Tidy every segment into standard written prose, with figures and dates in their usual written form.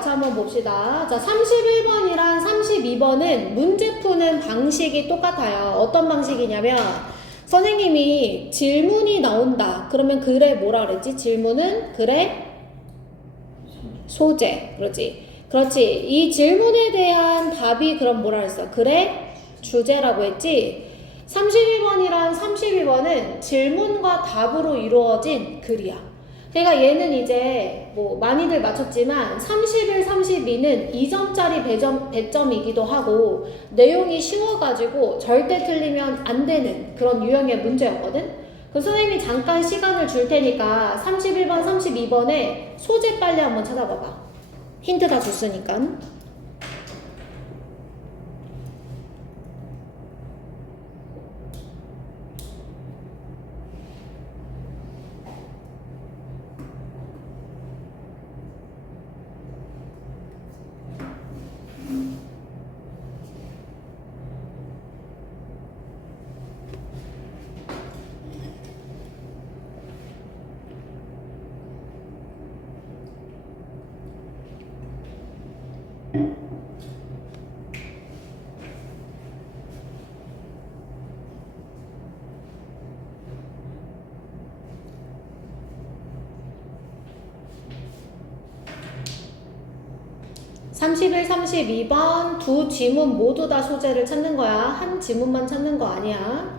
같이 한번 봅시다. 자, 31번이랑 32번은 문제 푸는 방식이 똑같아요. 어떤 방식이냐면 선생님이 질문이 나온다. 그러면 글에 뭐라 그랬지? 질문은 글에 소재. 그렇지. 이 질문에 대한 답이 그럼 뭐라 그랬어? 글의 주제라고 했지? 31번이랑 32번은 질문과 답으로 이루어진 글이야. 그러니까 얘는 이제 뭐 많이들 맞췄지만 31, 32는 2점짜리 배점이기도 하고 내용이 쉬워가지고 절대 틀리면 안 되는 그런 유형의 문제였거든? 그 선생님이 잠깐 시간을 줄 테니까 31번, 32번에 소재 빨리 한번 찾아봐봐. 힌트 다 줬으니까. 31, 32번 두 지문 모두 다 소재를 찾는 거야. 한 지문만 찾는 거 아니야.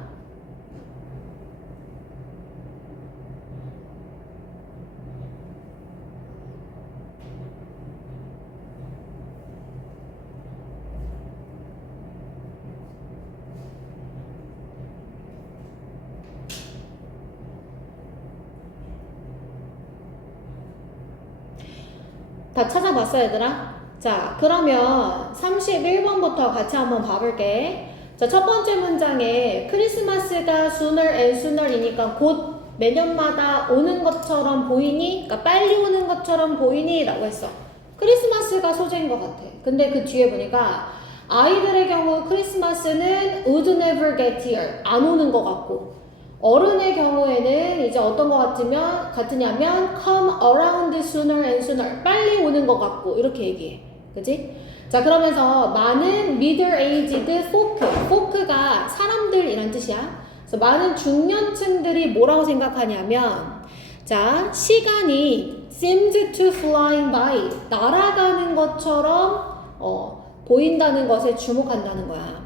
다 찾아봤어 얘들아? 자, 그러면 31번부터 같이 한번 봐볼게. 자, 첫 번째 문장에 크리스마스가 sooner and sooner이니까 곧 매년마다 오는 것처럼 보이니? 그러니까 빨리 오는 것처럼 보이니? 라고 했어. 크리스마스가 소재인 것 같아. 근데 그 뒤에 보니까 아이들의 경우 크리스마스는 would never get here. 안 오는 것 같고 어른의 경우에는 이제 어떤 것 같으냐면 come around sooner and sooner. 빨리 오는 것 같고 이렇게 얘기해. 그치? 자, 그러면서 많은 middle-aged folk가 사람들이란 뜻이야. 그래서 많은 중년층들이 뭐라고 생각하냐면 자, 시간이 seems to flying by. 날아가는 것처럼 보인다는 것에 주목한다는 거야.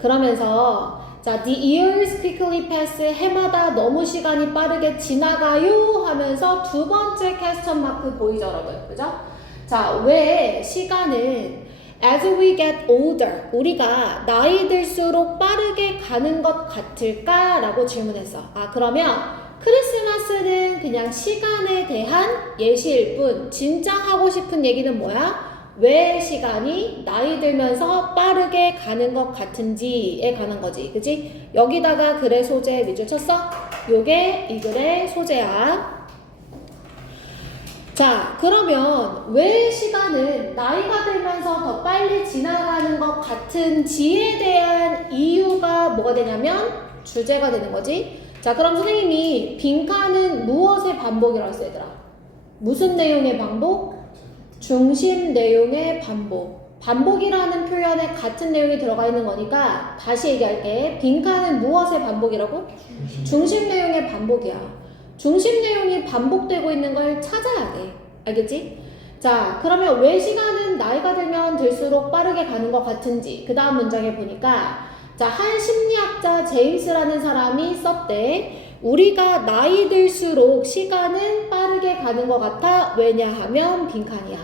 그러면서 자, the years quickly pass. 해마다 너무 시간이 빠르게 지나가요 하면서 두 번째 퀘스천 마크 보이죠, 여러분? 그죠? 자, 왜 시간은 as we get older, 우리가 나이 들수록 빠르게 가는 것 같을까? 라고 질문했어. 아, 그러면 크리스마스는 그냥 시간에 대한 예시일 뿐 진짜 하고 싶은 얘기는 뭐야? 왜 시간이 나이 들면서 빠르게 가는 것 같은지에 관한 거지. 그치? 여기다가 글의 소재 밑줄 쳤어? 요게 이 글의 소재야. 자, 그러면 왜 시간은 나이가 들면서 더 빨리 지나가는 것 같은지에 대한 이유가 뭐가 되냐면 주제가 되는 거지. 자, 그럼 선생님이 빈칸은 무엇의 반복이라고 했어, 얘들아? 무슨 내용의 반복? 중심 내용의 반복. 반복이라는 표현에 같은 내용이 들어가 있는 거니까 다시 얘기할게. 빈칸은 무엇의 반복이라고? 중심 내용의 반복이야. 중심 내용이 반복되고 있는 걸 찾아야 돼. 알겠지? 자, 그러면 왜 시간은 나이가 들면 들수록 빠르게 가는 것 같은지 그 다음 문장에 보니까 자, 한 심리학자 제임스라는 사람이 썼대. 우리가 나이 들수록 시간은 빠르게 가는 것 같아. 왜냐하면 빈칸이야.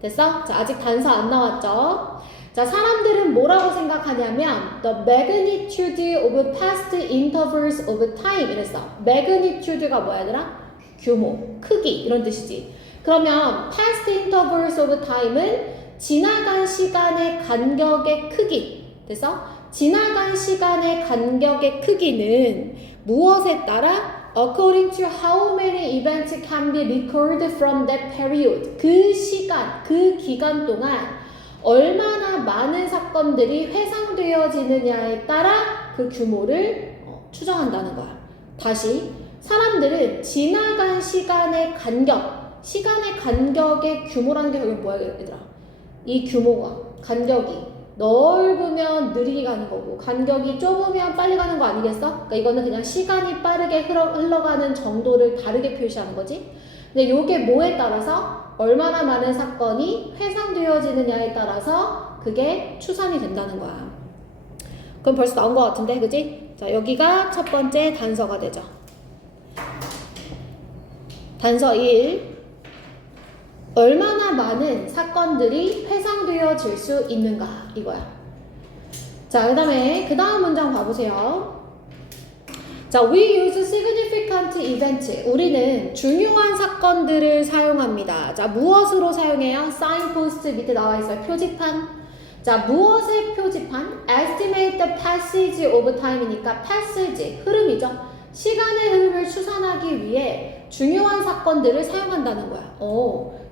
됐어? 자, 아직 단서 안 나왔죠? 자, 사람들은 뭐라고 생각하냐면 the magnitude of past intervals of time 이랬어. magnitude가 뭐야 얘들아? 규모, 크기 이런 뜻이지. 그러면 past intervals of time은 지나간 시간의 간격의 크기. 됐어? 지나간 시간의 간격의 크기는 무엇에 따라 according to how many events can be recorded from that period. 그 시간, 그 기간 동안 얼마나 많은 사건들이 회상되어지느냐에 따라 그 규모를 추정한다는 거야. 다시 사람들은 지나간 시간의 간격, 시간의 간격의 규모라는 게 여기 뭐야 얘들아? 이 규모가 간격이 넓으면 느리게 가는 거고 간격이 좁으면 빨리 가는 거 아니겠어? 그러니까 이거는 그냥 시간이 빠르게 흘러가는 정도를 다르게 표시하는 거지. 근데 요게 뭐에 따라서 얼마나 많은 사건이 회상되어지느냐에 따라서 그게 추산이 된다는 거야. 그럼 벌써 나온 것 같은데, 그지? 자, 여기가 첫 번째 단서가 되죠. 단서 1. 얼마나 많은 사건들이 회상되어질 수 있는가, 이거야. 자, 그 다음 문장 봐보세요. 자, we use significant event. 우리는 중요한 사건들을 사용합니다. 자, 무엇으로 사용해요? signpost 밑에 나와 있어요. 표지판. 자, 무엇의 표지판? estimate the passage of time이니까 passage, 흐름이죠. 시간의 흐름을 추산하기 위해 중요한 사건들을 사용한다는 거야.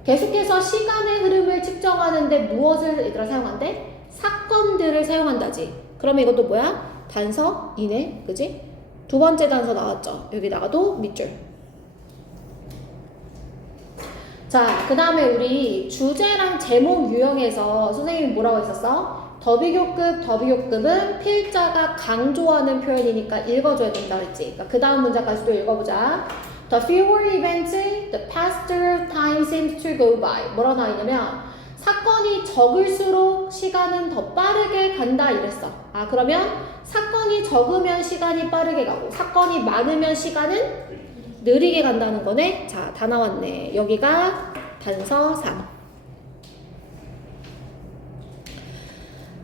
계속해서 시간의 흐름을 측정하는데 무엇을 얘들아 사용한대? 사건들을 사용한다지. 그러면 이것도 뭐야? 단서 2네. 그지? 두 번째 단서 나왔죠. 여기다가도 밑줄. 자, 그 다음에 우리 주제랑 제목 유형에서 선생님이 뭐라고 했었어? 더비교급은 필자가 강조하는 표현이니까 읽어줘야 된다 그랬지. 그러니까 그 다음 문장까지도 읽어보자. The fewer events, the faster time seems to go by. 뭐라고 나와있냐면 사건이 적을수록 시간은 더 빠르게 간다 이랬어. 그러면 사건이 적으면 시간이 빠르게 가고 사건이 많으면 시간은 느리게 간다는 거네. 자, 다 나왔네. 여기가 단서 3.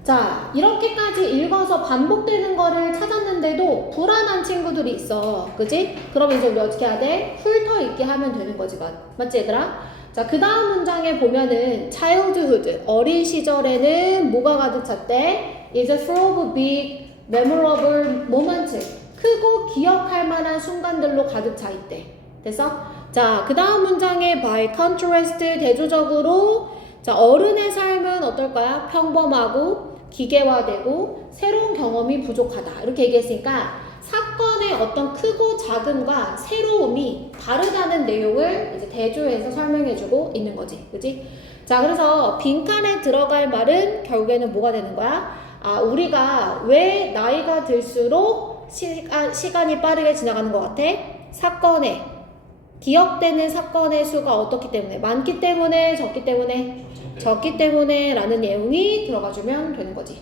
자, 이렇게까지 읽어서 반복되는 거를 찾았는데도 불안한 친구들이 있어. 그지? 그럼 이제 우리 어떻게 해야 돼? 훑어 읽기 하면 되는 거지. 맞지 얘들아? 자, 그 다음 문장에 보면은 childhood, 어린 시절에는 뭐가 가득 찼대? is full of big, memorable moments. 크고 기억할 만한 순간들로 가득 차 있대. 됐어? 자, 그 다음 문장에 by contrast, 대조적으로 자, 어른의 삶은 어떨까요? 평범하고 기계화되고 새로운 경험이 부족하다. 이렇게 얘기했으니까 사건의 어떤 크고 작음과 새로움이 다르다는 내용을 이제 대조해서 설명해주고 있는 거지. 그지? 자, 그래서 빈칸에 들어갈 말은 결국에는 뭐가 되는 거야? 우리가 왜 나이가 들수록 시간이 빠르게 지나가는 것 같아? 기억되는 사건의 수가 어떻기 때문에? 많기 때문에? 적기 때문에? 적기 때문에 라는 내용이 들어가주면 되는 거지.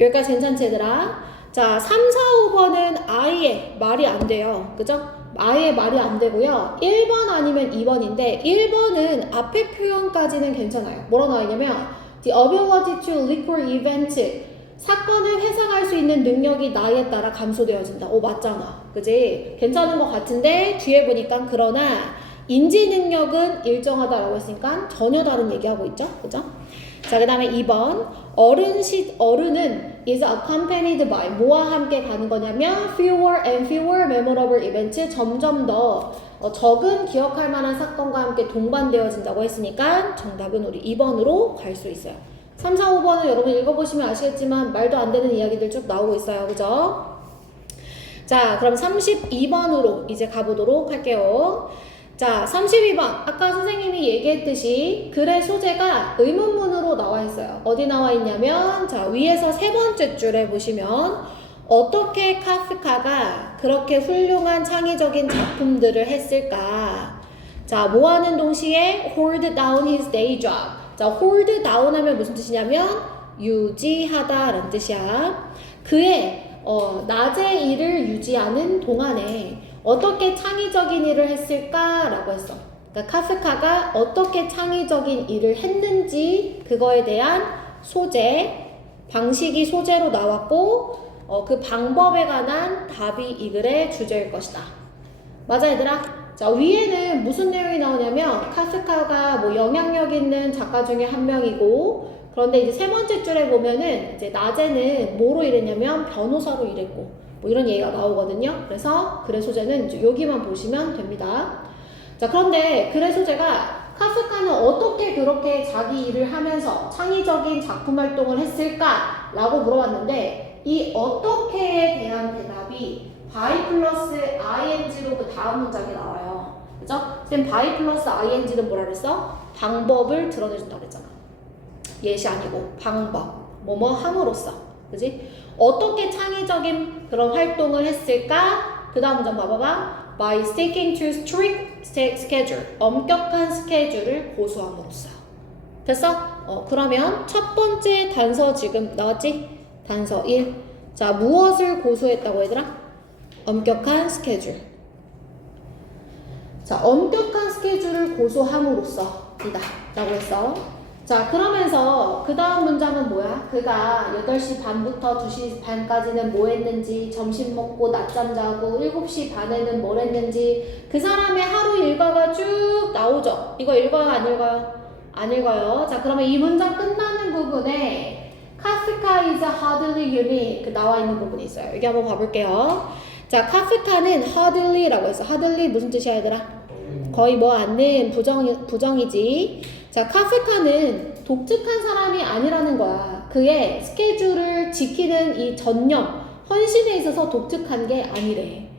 여기까지 괜찮지 얘들아? 자, 3, 4, 5번은 아예 말이 안 돼요. 그죠? 아예 말이 안 되고요. 1번 아니면 2번인데 1번은 앞에 표현까지는 괜찮아요. 뭐라고 나와있냐면 The ability to recall events, 사건을 회상할 수 있는 능력이 나이에 따라 감소되어진다. 맞잖아. 그지? 괜찮은 것 같은데 뒤에 보니까 그러나 인지 능력은 일정하다라고 했으니까 전혀 다른 얘기하고 있죠. 그죠? 자, 그 다음에 2번 어른은 is accompanied by 뭐와 함께 가는 거냐면 fewer and fewer memorable events, 점점 더 적은 기억할 만한 사건과 함께 동반되어진다고 했으니까 정답은 우리 2번으로 갈 수 있어요. 3, 4, 5번은 여러분 읽어보시면 아시겠지만 말도 안 되는 이야기들 쭉 나오고 있어요. 그죠? 자, 그럼 32번으로 이제 가보도록 할게요. 자, 32번. 아까 선생님이 얘기했듯이 글의 소재가 의문문으로 나와 있어요. 어디 나와 있냐면 자, 위에서 세 번째 줄에 보시면 어떻게 카프카가 그렇게 훌륭한 창의적인 작품들을 했을까? 자, 뭐 하는 동시에 hold down his day job. 자, hold down 하면 무슨 뜻이냐면 유지하다 라는 뜻이야. 그의 낮의 일을 유지하는 동안에 어떻게 창의적인 일을 했을까? 라고 했어. 그러니까 카프카가 어떻게 창의적인 일을 했는지 그거에 대한 소재, 방식이 소재로 나왔고 그 방법에 관한 답이 이 글의 주제일 것이다. 맞아 얘들아? 자, 위에는 무슨 내용이 나오냐면 카프카가 뭐 영향력 있는 작가 중에 한 명이고 그런데 이제 세 번째 줄에 보면은 이제 낮에는 뭐로 일했냐면 변호사로 일했고 뭐 이런 얘기가 나오거든요. 그래서 글의 소재는 이제 여기만 보시면 됩니다. 자, 그런데 글의 소재가 카프카는 어떻게 그렇게 자기 일을 하면서 창의적인 작품 활동을 했을까? 라고 물어봤는데 이 어떻게에 대한 대답이 by 플러스 ing로 그 다음 문장에 나와요. 그죠? 쌤 by 플러스 ing는 뭐라 그랬어? 방법을 드러내준다 그랬잖아. 예시 아니고 방법. 뭐뭐 함으로써. 그지? 어떻게 창의적인 그런 활동을 했을까? 그 다음 문장 봐봐봐. By sticking to strict schedule. 엄격한 스케줄을 고수함으로써. 됐어? 그러면 첫 번째 단서 지금 나왔지? 단서 1. 자, 무엇을 고수했다고 얘들아? 엄격한 스케줄. 자, 엄격한 스케줄을 고수함으로써 이다 라고 했어. 자, 그러면서 그 다음 문장은 뭐야? 그가 8시 반부터 2시 반까지는 뭐 했는지, 점심 먹고 낮잠 자고 7시 반에는 뭘 했는지, 그 사람의 하루 일과가 쭉 나오죠? 이거 읽어요? 안 읽어요? 안 읽어요. 자, 그러면 이 문장 끝나는 부분에 카프카 is hardly unique 나와 있는 부분이 있어요. 여기 한번 봐볼게요. 자, 카프카는 hardly라고 했어. hardly 무슨 뜻이야, 얘들아? 거의 뭐 않는 부정이지. 자, 카프카는 독특한 사람이 아니라는 거야. 그의 스케줄을 지키는 이 전념, 헌신에 있어서 독특한 게 아니래.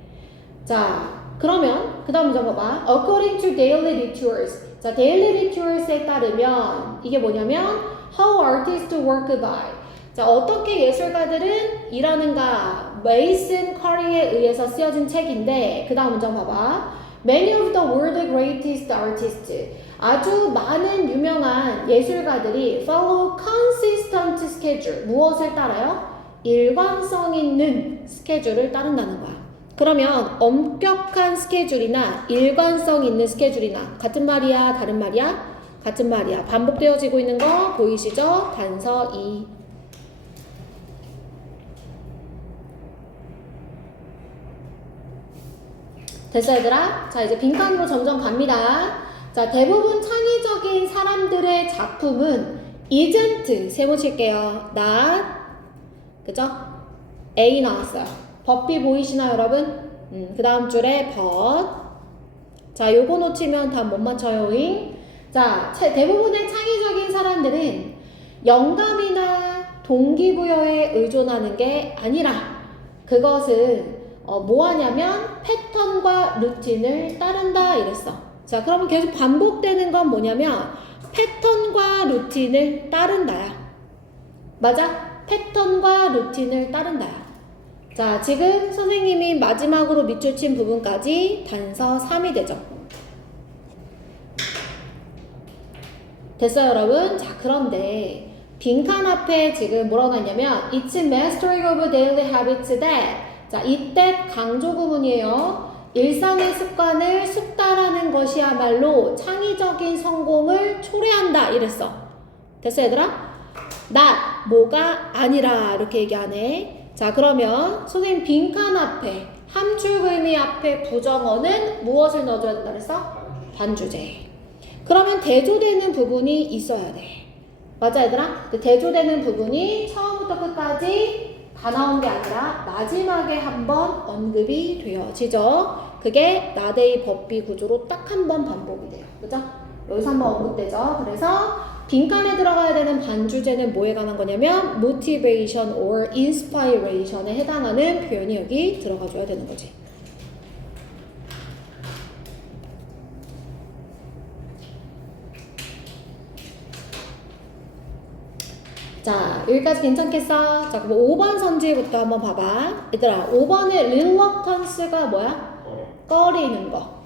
자, 그러면 그 다음 문장 봐봐. According to daily rituals. 자, daily rituals에 따르면 이게 뭐냐면 How artists work by. 자, 어떻게 예술가들은 일하는가. 메이슨 커리에 의해서 쓰여진 책인데 그 다음 문장 봐봐. Many of the world's greatest artists. 아주 많은 유명한 예술가들이 follow consistent schedule. 무엇을 따라요? 일관성 있는 스케줄을 따른다는 거야. 그러면 엄격한 스케줄이나 일관성 있는 스케줄이나 같은 말이야? 다른 말이야? 같은 말이야. 반복되어지고 있는 거 보이시죠? 단서 2. 됐어 얘들아? 자, 이제 빈칸으로 점점 갑니다. 자, 대부분 창의적인 사람들의 작품은 isn't 세모 칠게요. not 그죠? A 나왔어요. 법비 보이시나요 여러분? 그 다음 줄에 but. 자, 요거 놓치면 다 못 맞춰요. 자, 대부분의 창의적인 사람들은 영감이나 동기부여에 의존하는 게 아니라 그것은 뭐 하냐면 패턴과 루틴을 따른다 이랬어. 자, 그러면 계속 반복되는 건 뭐냐면 패턴과 루틴을 따른다야. 맞아? 패턴과 루틴을 따른다야. 자, 지금 선생님이 마지막으로 밑줄 친 부분까지 단서 3이 되죠. 됐어요 여러분? 자, 그런데 빈칸 앞에 지금 뭐라고 나왔냐면 It's mastering of daily habits that. 자, 이때 강조 구문이에요. 일상의 습관을 숙달하는 것이야말로 창의적인 성공을 초래한다 이랬어. 됐어 얘들아? not 뭐가 아니라 이렇게 얘기하네. 자, 그러면 선생님 빈칸 앞에 함축의미 앞에 부정어는 무엇을 넣어줘야 된다 그랬어? 반주제. 그러면 대조되는 부분이 있어야 돼. 맞아 얘들아? 대조되는 부분이 처음부터 끝까지 다 나온 게 아니라 마지막에 한번 언급이 되어지죠. 그게 나대의 법비 구조로 딱 한 번 반복이 돼요. 그죠? 여기서 한번 언급되죠. 그래서 빈칸에 들어가야 되는 반주제는 뭐에 관한 거냐면 motivation or inspiration에 해당하는 표현이 여기 들어가줘야 되는 거지. 자, 여기까지 괜찮겠어? 자, 그럼 5번 선지부터 한번 봐봐. 얘들아, 5번의 reluctance가 뭐야? 꺼리는 거.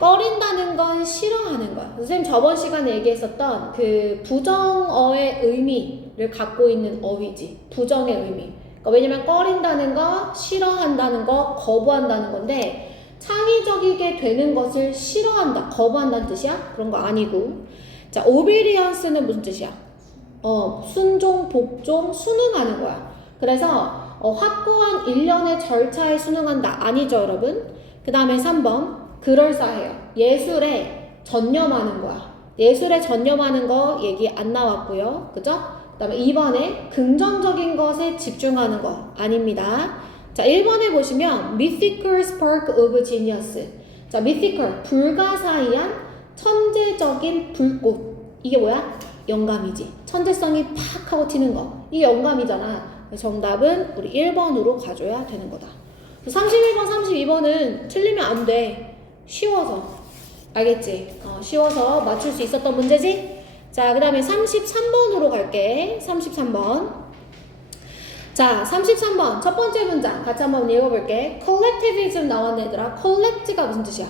꺼린다는 건 싫어하는 거야. 선생님 저번 시간에 얘기했었던 그 부정어의 의미를 갖고 있는 어휘지. 부정의 의미. 그러니까 왜냐면 꺼린다는 거, 싫어한다는 거, 거부한다는 건데 창의적이게 되는 것을 싫어한다, 거부한다는 뜻이야? 그런 거 아니고. 자, obedience는 무슨 뜻이야? 순종, 복종, 순응하는 거야. 그래서 확고한 일련의 절차에 순응한다. 아니죠, 여러분? 그 다음에 3번. 그럴싸해요. 예술에 전념하는 거야. 예술에 전념하는 거 얘기 안 나왔고요. 그죠? 그 다음에 2번에 긍정적인 것에 집중하는 거. 아닙니다. 자, 1번에 보시면 mythical spark of genius. 자, mythical. 불가사의한 천재적인 불꽃. 이게 뭐야? 영감이지. 천재성이 팍 하고 튀는 거. 이게 영감이잖아. 정답은 우리 1번으로 가줘야 되는 거다. 31번, 32번은 틀리면 안 돼. 쉬워서. 알겠지? 쉬워서 맞출 수 있었던 문제지? 자, 그 다음에 33번으로 갈게. 33번. 자, 33번. 첫 번째 문장 같이 한번 읽어볼게. collectivism 나왔네, 얘들아. collect가 무슨 뜻이야?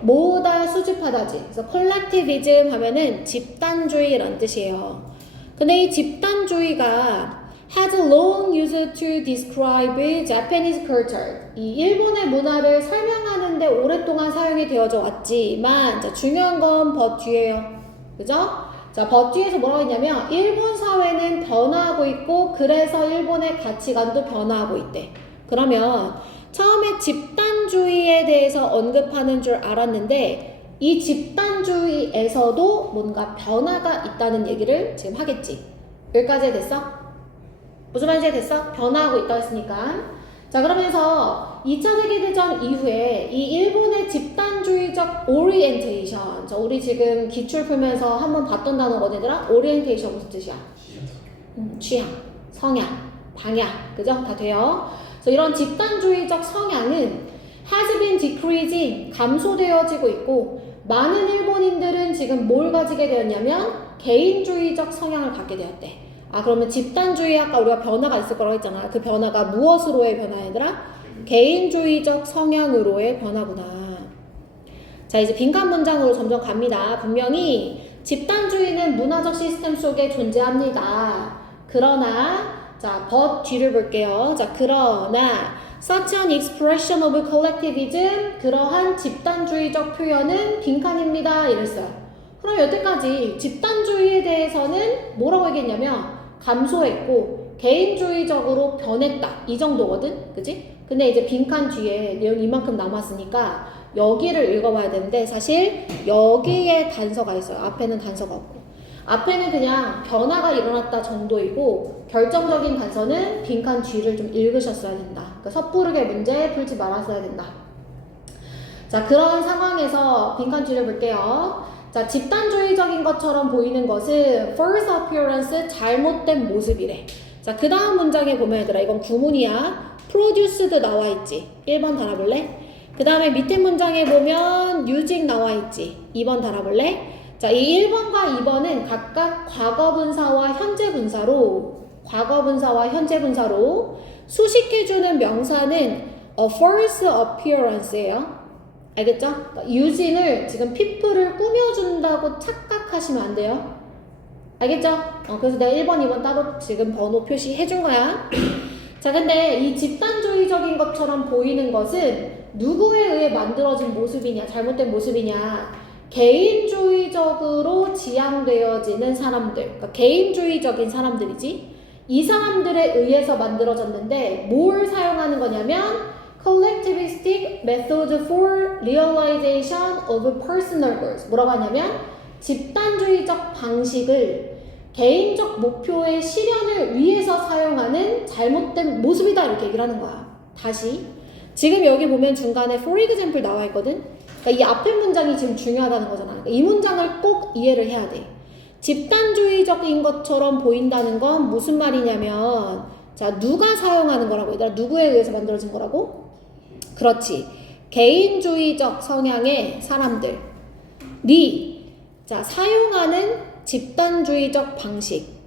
모으다, 수집하다지. 그래서 collectivism 하면은 집단주의라는 뜻이에요. 근데 이 집단주의가 has long used to describe Japanese culture. 이 일본의 문화를 설명하는데 오랫동안 사용이 되어져 왔지만, 자, 중요한 건 but 뒤에요. 그죠? 자, but 뒤에서 뭐라고 했냐면, 일본 사회는 변화하고 있고, 그래서 일본의 가치관도 변화하고 있대. 그러면, 처음에 집단주의에 대해서 언급하는 줄 알았는데, 이 집단주의에서도 뭔가 변화가 있다는 얘기를 지금 하겠지. 여기까지 됐어? 무슨 말인지 됐어? 변화하고 있다고 했으니까. 자, 그러면서 2차 세계대전 이후에 이 일본의 집단주의적 오리엔테이션. 자, 우리 지금 기출 풀면서 한번 봤던 단어가 얘들아? 오리엔테이션 무슨 뜻이야? 취향, 성향, 방향. 그죠? 다 돼요. 그래서 이런 집단주의적 성향은 has been decreasing, 감소되어지고 있고, 많은 일본인들은 지금 뭘 가지게 되었냐면 개인주의적 성향을 갖게 되었대. 아, 그러면 집단주의 아까 우리가 변화가 있을 거라고 했잖아. 그 변화가 무엇으로의 변화얘들아? 개인주의적 성향으로의 변화구나. 자, 이제 빈칸 문장으로 점점 갑니다. 분명히 집단주의는 문화적 시스템 속에 존재합니다. 그러나, 자, but 뒤를 볼게요. 자, 그러나 such an expression of collectivism, 그러한 집단주의적 표현은 빈칸입니다. 이랬어요. 그럼 여태까지 집단주의에 대해서는 뭐라고 얘기했냐면 감소했고 개인주의적으로 변했다. 이 정도거든. 그치? 근데 이제 빈칸 뒤에 내용이 이만큼 남았으니까 여기를 읽어봐야 되는데 사실 여기에 단서가 있어요. 앞에는 단서가 없고. 앞에는 그냥 변화가 일어났다 정도이고 결정적인 단서는 빈칸 뒤를 좀 읽으셨어야 된다. 그러니까 섣부르게 문제 풀지 말았어야 된다. 자, 그런 상황에서 빈칸 뒤를 볼게요. 자, 집단주의적인 것처럼 보이는 것은 first appearance, 잘못된 모습이래. 자, 그 다음 문장에 보면 얘들아, 이건 구문이야. produced 나와 있지. 1번 달아볼래? 그 다음에 밑에 문장에 보면 using 나와 있지. 2번 달아볼래? 자, 이 1번과 2번은 각각 과거분사와 현재분사로 수식해주는 명사는 a first appearance예요. 알겠죠? using을 지금 people을 꾸며준다고 착각하시면 안 돼요. 알겠죠? 그래서 내가 1번, 2번 따로 지금 번호 표시해준 거야. 자, 근데 이 집단주의적인 것처럼 보이는 것은 누구에 의해 만들어진 모습이냐, 잘못된 모습이냐, 개인주의적으로 지향되어지는 사람들, 그러니까 개인주의적인 사람들이지. 이 사람들에 의해서 만들어졌는데 뭘 사용하는 거냐면 collectivistic method for realization of personal goals. 뭐라고 하냐면 집단주의적 방식을 개인적 목표의 실현을 위해서 사용하는 잘못된 모습이다 이렇게 얘기를 하는 거야. 다시 지금 여기 보면 중간에 for example 나와 있거든. 그러니까 이 앞에 문장이 지금 중요하다는 거잖아. 그러니까 이 문장을 꼭 이해를 해야 돼. 집단주의적인 것처럼 보인다는 건 무슨 말이냐면 자, 누가 사용하는 거라고 얘들아? 누구에 의해서 만들어진 거라고? 그렇지. 개인주의적 성향의 사람들이 자, 사용하는 집단주의적 방식.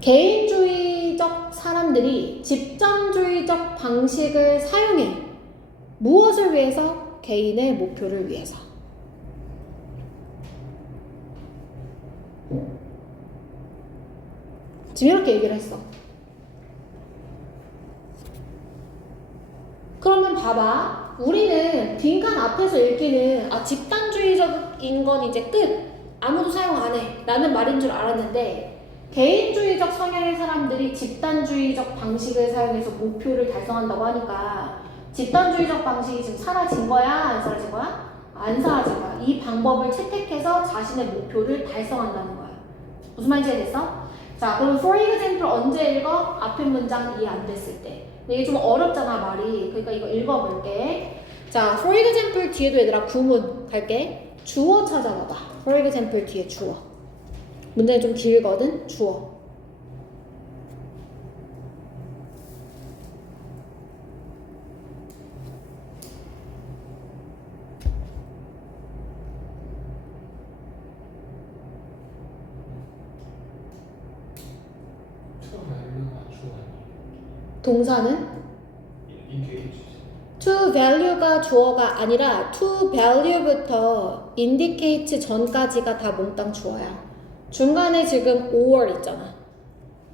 개인주의적 사람들이 집단주의적 방식을 사용해. 무엇을 위해서? 개인의 목표를 위해서. 지금 이렇게 얘기를 했어. 그러면 봐봐. 우리는 빈칸 앞에서 읽기는 집단주의적인 건 이제 끝. 아무도 사용 안 해. 라는 말인 줄 알았는데 개인주의적 성향의 사람들이 집단주의적 방식을 사용해서 목표를 달성한다고 하니까 집단주의적 방식이 지금 사라진 거야? 안 사라진 거야? 안 사라진 거야. 이 방법을 채택해서 자신의 목표를 달성한다는 거야. 무슨 말인지 알겠어? 자, 그럼 for example 언제 읽어? 앞에 문장 이해 안 됐을 때. 근데 이게 좀 어렵잖아, 말이. 그러니까 이거 읽어볼게. 자, for example 뒤에도 얘들아 구문 갈게. 주어 찾아봐봐. for example 뒤에 주어. 문장이 좀 길거든? 주어. 동사는 indicate. to value가 주어가 아니라 to value부터 indicate 전까지가 다 몽땅 주어야. 중간에 지금 or 있잖아.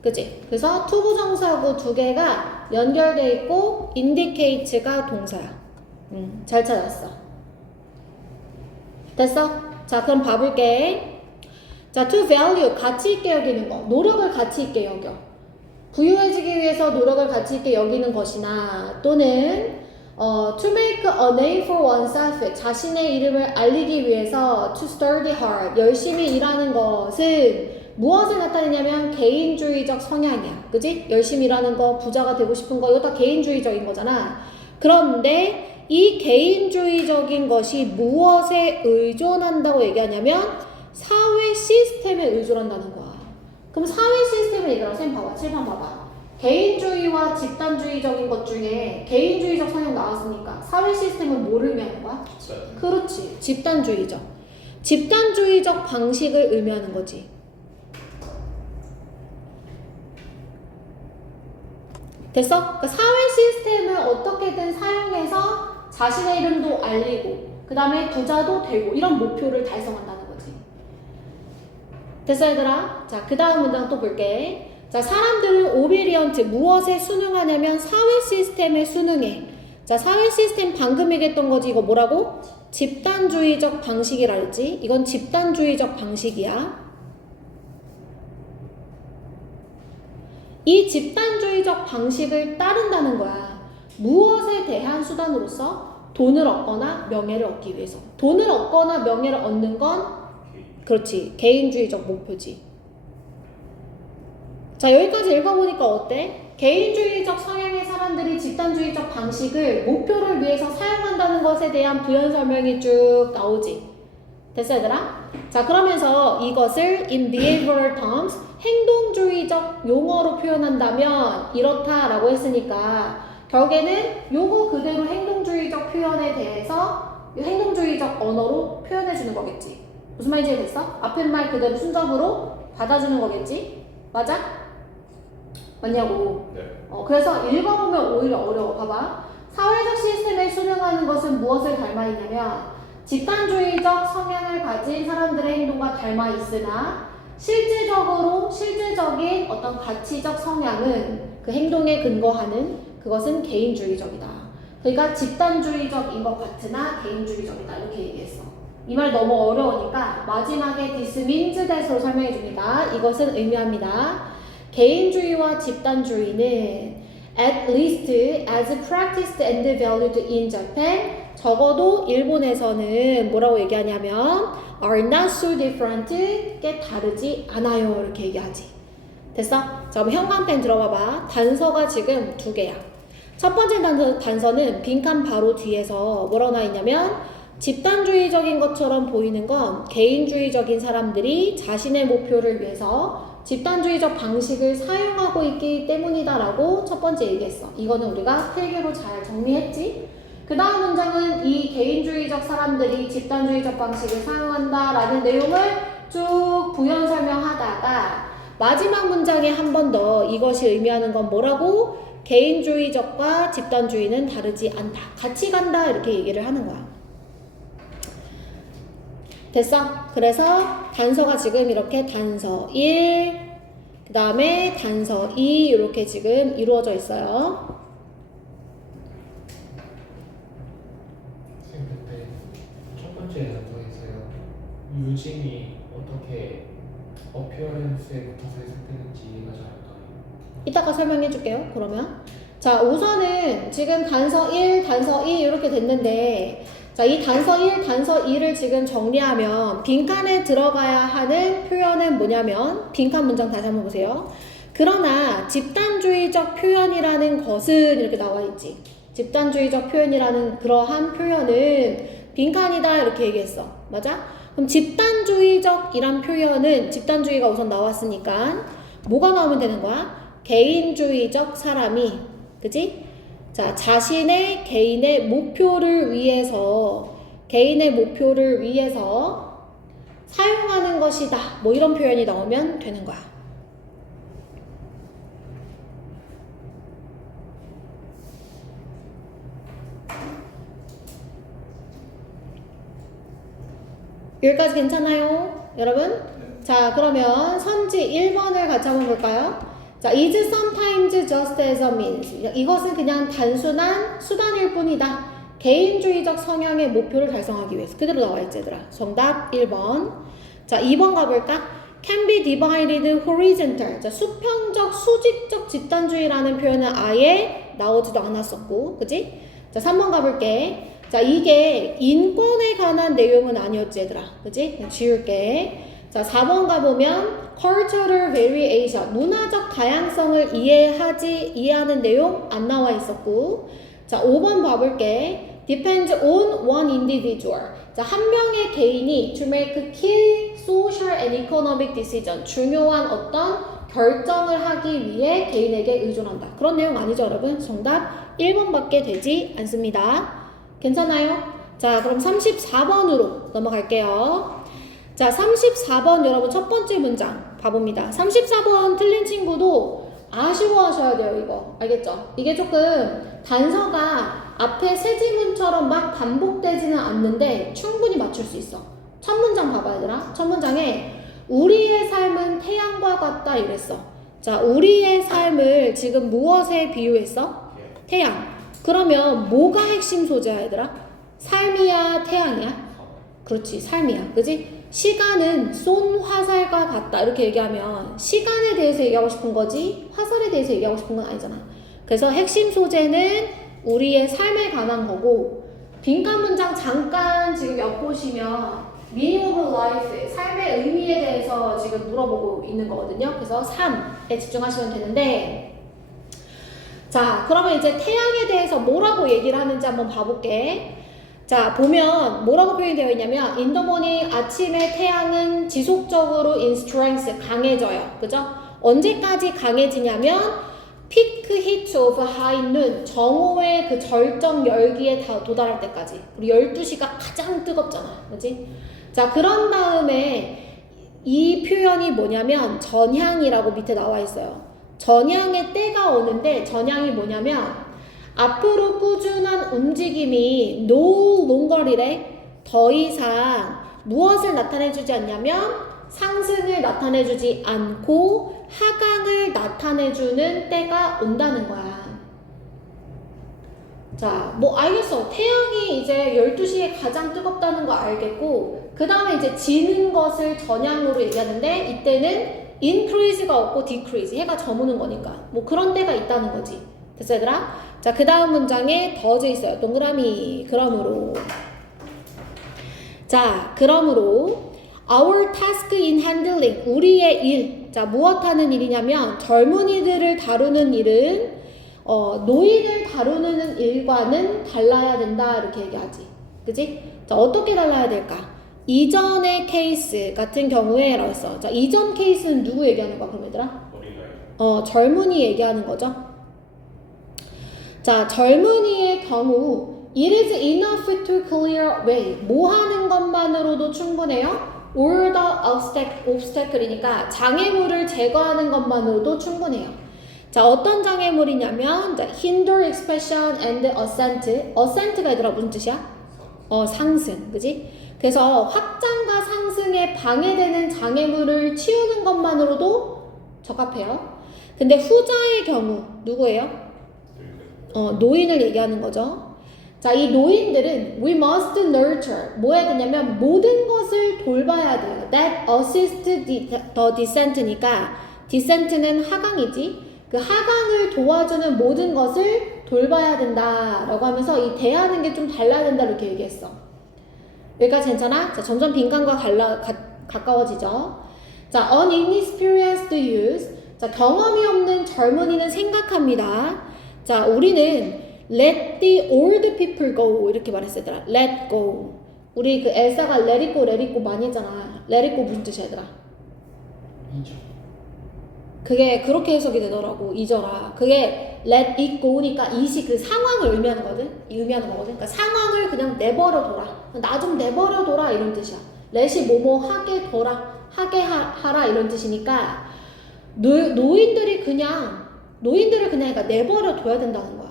그치? 그래서 to 부정사구 두 개가 연결돼 있고 indicate가 동사야. 잘 찾았어. 됐어? 자, 그럼 봐볼게. 자, to value 가치 있게 여기는 거. 노력을 가치 있게 여겨. 부유해지기 위해서 노력을 가치 있게 여기는 것이나 또는 to make a name for oneself 자신의 이름을 알리기 위해서 to study hard 열심히 일하는 것은 무엇을 나타내냐면 개인주의적 성향이야. 그지? 열심히 일하는 거, 부자가 되고 싶은 거 이거 다 개인주의적인 거잖아. 그런데 이 개인주의적인 것이 무엇에 의존한다고 얘기하냐면 사회 시스템에 의존한다는 거야. 그럼 사회 시스템을 얘기하라. 쌤 봐봐. 7번 봐봐. 개인주의와 집단주의적인 것 중에 개인주의적 성향 나왔으니까 사회 시스템은 뭐를 의미하는 거야? 그렇지. 집단주의적. 집단주의적 방식을 의미하는 거지. 됐어? 그러니까 사회 시스템을 어떻게든 사용해서 자신의 이름도 알리고 그 다음에 부자도 되고 이런 목표를 달성한다는 거지. 됐어 얘들아? 자, 그 다음 문장 또 볼게. 자, 사람들은 오비리언트 무엇에 순응하냐면 사회 시스템에 순응해. 자, 사회 시스템 방금 얘기했던 거지. 이거 뭐라고? 집단주의적 방식이라 했지. 이건 집단주의적 방식이야. 이 집단주의적 방식을 따른다는 거야. 무엇에 대한 수단으로서? 돈을 얻거나 명예를 얻기 위해서. 돈을 얻거나 명예를 얻는 건 그렇지. 개인주의적 목표지. 자, 여기까지 읽어보니까 어때? 개인주의적 성향의 사람들이 집단주의적 방식을 목표를 위해서 사용한다는 것에 대한 부연 설명이 쭉 나오지. 됐어 얘들아? 자, 그러면서 이것을 in behavioral terms 행동주의적 용어로 표현한다면 이렇다라고 했으니까 결국에는 요거 그대로 행동주의적 표현에 대해서 행동주의적 언어로 표현해주는 거겠지. 무슨 말인지 됐어? 앞에 말 그대로 순접으로 받아주는 거겠지? 맞아? 맞냐고. 네. 그래서 읽어보면 오히려 어려워. 봐봐. 사회적 시스템에 순응하는 것은 무엇을 닮아 있냐면 집단주의적 성향을 가진 사람들의 행동과 닮아 있으나 실질적인 어떤 가치적 성향은 그 행동에 근거하는 그것은 개인주의적이다. 그러니까 집단주의적인 것 같으나 개인주의적이다. 이렇게 얘기했어. 이 말 너무 어려우니까 마지막에 this means that으로 설명해 줍니다. 이것은 의미합니다. 개인주의와 집단주의는 at least as practiced and valued in Japan 적어도 일본에서는 뭐라고 얘기하냐면 are not so different 꽤 다르지 않아요 이렇게 얘기하지. 됐어? 자, 그럼 형광펜 들어봐봐. 단서가 지금 두 개야. 첫 번째 단서는 빈칸 바로 뒤에서 뭐라고 나와 있냐면 집단주의적인 것처럼 보이는 건 개인주의적인 사람들이 자신의 목표를 위해서 집단주의적 방식을 사용하고 있기 때문이다라고 첫 번째 얘기했어. 이거는 우리가 필기로 잘 정리했지? 그 다음 문장은 이 개인주의적 사람들이 집단주의적 방식을 사용한다라는 내용을 쭉 부연 설명하다가 마지막 문장에 한 번 더 이것이 의미하는 건 뭐라고? 개인주의적과 집단주의는 다르지 않다. 같이 간다 이렇게 얘기를 하는 거야. 됐어? 그래서 단서가 지금 이렇게 단서 1, 그 다음에 단서 2 이렇게 지금 이루어져 있어요. 선생님 근데 첫 번째 단서에서요 유진이 어떻게 어피어런스에 붙어서 해석되는지 이해가 잘 안 가요. 이따가 설명해 줄게요. 그러면 자, 우선은 지금 단서 1, 단서 2 이렇게 됐는데 자, 이 단서 1, 단서 2를 지금 정리하면 빈칸에 들어가야 하는 표현은 뭐냐면 빈칸 문장 다시 한번 보세요. 그러나 집단주의적 표현이라는 것은 이렇게 나와 있지. 집단주의적 표현이라는 그러한 표현은 빈칸이다 이렇게 얘기했어. 맞아? 그럼 집단주의적이란 표현은 집단주의가 우선 나왔으니까 뭐가 나오면 되는 거야? 개인주의적 사람이 그치? 자, 자신의 개인의 목표를 위해서 사용하는 것이다. 뭐 이런 표현이 나오면 되는 거야. 여기까지 괜찮아요? 여러분? 자, 그러면 선지 1번을 같이 한번 볼까요? 자, is sometimes just as a means. 이것은 그냥 단순한 수단일 뿐이다. 개인주의적 성향의 목표를 달성하기 위해서. 그대로 나와있지, 얘들아. 정답 1번. 자, 2번 가볼까? can be divided horizontal. 자, 수평적, 수직적 집단주의라는 표현은 아예 나오지도 않았었고, 그지? 자, 3번 가볼게. 자, 이게 인권에 관한 내용은 아니었지, 얘들아. 그지? 그냥 지울게. 자, 4번 가보면 cultural variation, 문화적 다양성을 이해하는 내용 안 나와 있었고, 자, 5번 봐볼게. depends on one individual. 자, 한 명의 개인이 to make key social and economic decision, 중요한 어떤 결정을 하기 위해 개인에게 의존한다. 그런 내용 아니죠, 여러분? 정답 1번밖에 되지 않습니다. 괜찮아요? 자, 그럼 34번으로 넘어갈게요. 자, 34번 여러분 첫 번째 문장 봐봅니다. 34번 틀린 친구도 아쉬워하셔야 돼요, 이거. 알겠죠? 이게 조금 단서가 앞에 세 지문처럼 막 반복되지는 않는데 충분히 맞출 수 있어. 첫 문장 봐봐, 얘들아. 첫 문장에 우리의 삶은 태양과 같다 이랬어. 자, 우리의 삶을 지금 무엇에 비유했어? 태양. 그러면 뭐가 핵심 소재야, 얘들아? 삶이야, 태양이야? 그렇지, 삶이야. 그지? 시간은 쏜 화살과 같다. 이렇게 얘기하면 시간에 대해서 얘기하고 싶은 거지 화살에 대해서 얘기하고 싶은 건 아니잖아. 그래서 핵심 소재는 우리의 삶에 관한 거고, 빈칸 문장 잠깐 지금 엿보시면 meaning of life, 삶의 의미에 대해서 지금 물어보고 있는 거거든요. 그래서 삶에 집중하시면 되는데, 자, 그러면 이제 태양에 대해서 뭐라고 얘기를 하는지 한번 봐볼게. 자, 보면 뭐라고 표현이 되어 있냐면 in the morning, 아침에 태양은 지속적으로 in strength, 강해져요. 그죠? 언제까지 강해지냐면 peak heat of high noon, 정오의 그 절정 열기에 다 도달할 때까지. 우리 12시가 가장 뜨겁잖아. 그지? 자, 그런 다음에 이 표현이 뭐냐면 전향이라고 밑에 나와 있어요. 전향의 때가 오는데, 전향이 뭐냐면 앞으로 꾸준한 움직임이 no longer이래. 더 이상 무엇을 나타내주지 않냐면 상승을 나타내주지 않고 하강을 나타내주는 때가 온다는 거야. 자, 뭐 알겠어. 태양이 이제 12시에 가장 뜨겁다는 거 알겠고, 그 다음에 이제 지는 것을 전향으로 얘기하는데, 이때는 increase가 없고 decrease, 해가 저무는 거니까 뭐 그런 때가 있다는 거지. 됐어, 얘들아? 자, 그 다음 문장에 더져 있어요. 동그라미. 그러므로. 자, 그러므로 our task in handling, 우리의 일. 자, 무엇 하는 일이냐면 젊은이들을 다루는 일은 노인을 다루는 일과는 달라야 된다. 이렇게 얘기하지. 그지? 자, 어떻게 달라야 될까? 이전의 케이스 같은 경우에 라고 했어. 자, 이전 케이스는 누구 얘기하는 거야, 그럼 얘들아? 젊은이 얘기하는 거죠. 자, 젊은이의 경우 it is enough to clear way, 뭐 하는 것만으로도 충분해요? all the obstacle이니까 장애물을 제거하는 것만으로도 충분해요. 자, 어떤 장애물이냐면 자, hinder expression and ascent가 얘들아 무슨 뜻이야? 상승, 그지? 그래서 확장과 상승에 방해되는 장애물을 치우는 것만으로도 적합해요. 근데 후자의 경우 누구예요? 노인을 얘기하는 거죠. 자, 이 노인들은 we must nurture, 뭐 해야 되냐면 모든 것을 돌봐야 돼요. that assist the descent니까 descent는 하강이지. 그 하강을 도와주는 모든 것을 돌봐야 된다 라고 하면서 이 대하는 게 좀 달라야 된다 이렇게 얘기했어. 여기까지 괜찮아? 자, 점점 빈칸과 가까워지죠. 자, inexperienced youth, 자, 경험이 없는 젊은이는 생각합니다. 자, 우리는 let the old people go 이렇게 말했어, 얘들아. let go. 우리 그 엘사가 let it go 많이 했잖아. let it go 무슨 뜻이야, 얘들아? 잊어. 그게 그렇게 해석이 되더라고. 잊어라. 그게 let it go니까 it이 그 상황을 의미하는 거거든. 그러니까 상황을 그냥 내버려둬라. 나 좀 내버려둬라 이런 뜻이야. let이 뭐뭐 하게 둬라, 하게 하라 이런 뜻이니까 노인들을 그냥 그러니까 내버려둬야 된다는 거야.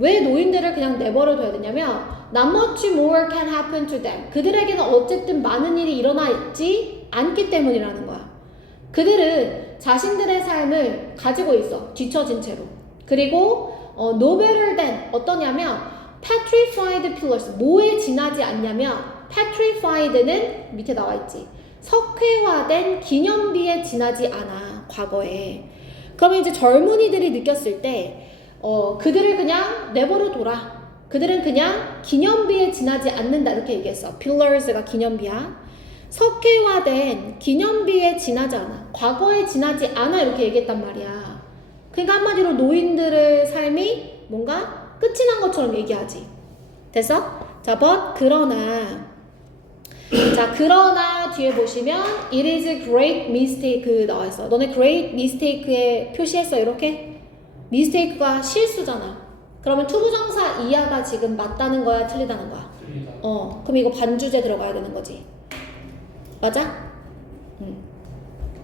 왜 노인들을 그냥 내버려 둬야 되냐면 not much more can happen to them. 그들에게는 어쨌든 많은 일이 일어나 있지 않기 때문이라는 거야. 그들은 자신들의 삶을 가지고 있어. 뒤처진 채로. 그리고 no better than 어떠냐면 petrified pillars. 뭐에 지나지 않냐면 petrified는 밑에 나와 있지. 석회화된 기념비에 지나지 않아. 과거에. 그러면 이제 젊은이들이 느꼈을 때 그들을 그냥 내버려 둬라. 그들은 그냥 기념비에 지나지 않는다. 이렇게 얘기했어. pillars가 기념비야. 석회화된 기념비에 지나지 않아. 과거에 지나지 않아. 이렇게 얘기했단 말이야. 그러니까 한마디로 노인들의 삶이 뭔가 끝이 난 것처럼 얘기하지. 됐어? 자, but 그러나 뒤에 보시면 it is a great mistake 나와 있어. 너네 great mistake에 표시했어. 이렇게? mistake가 실수잖아. 그러면 투부정사 이하가 지금 맞다는 거야, 틀리다는 거야? 틀리다. 그럼 이거 반주제 들어가야 되는 거지. 맞아?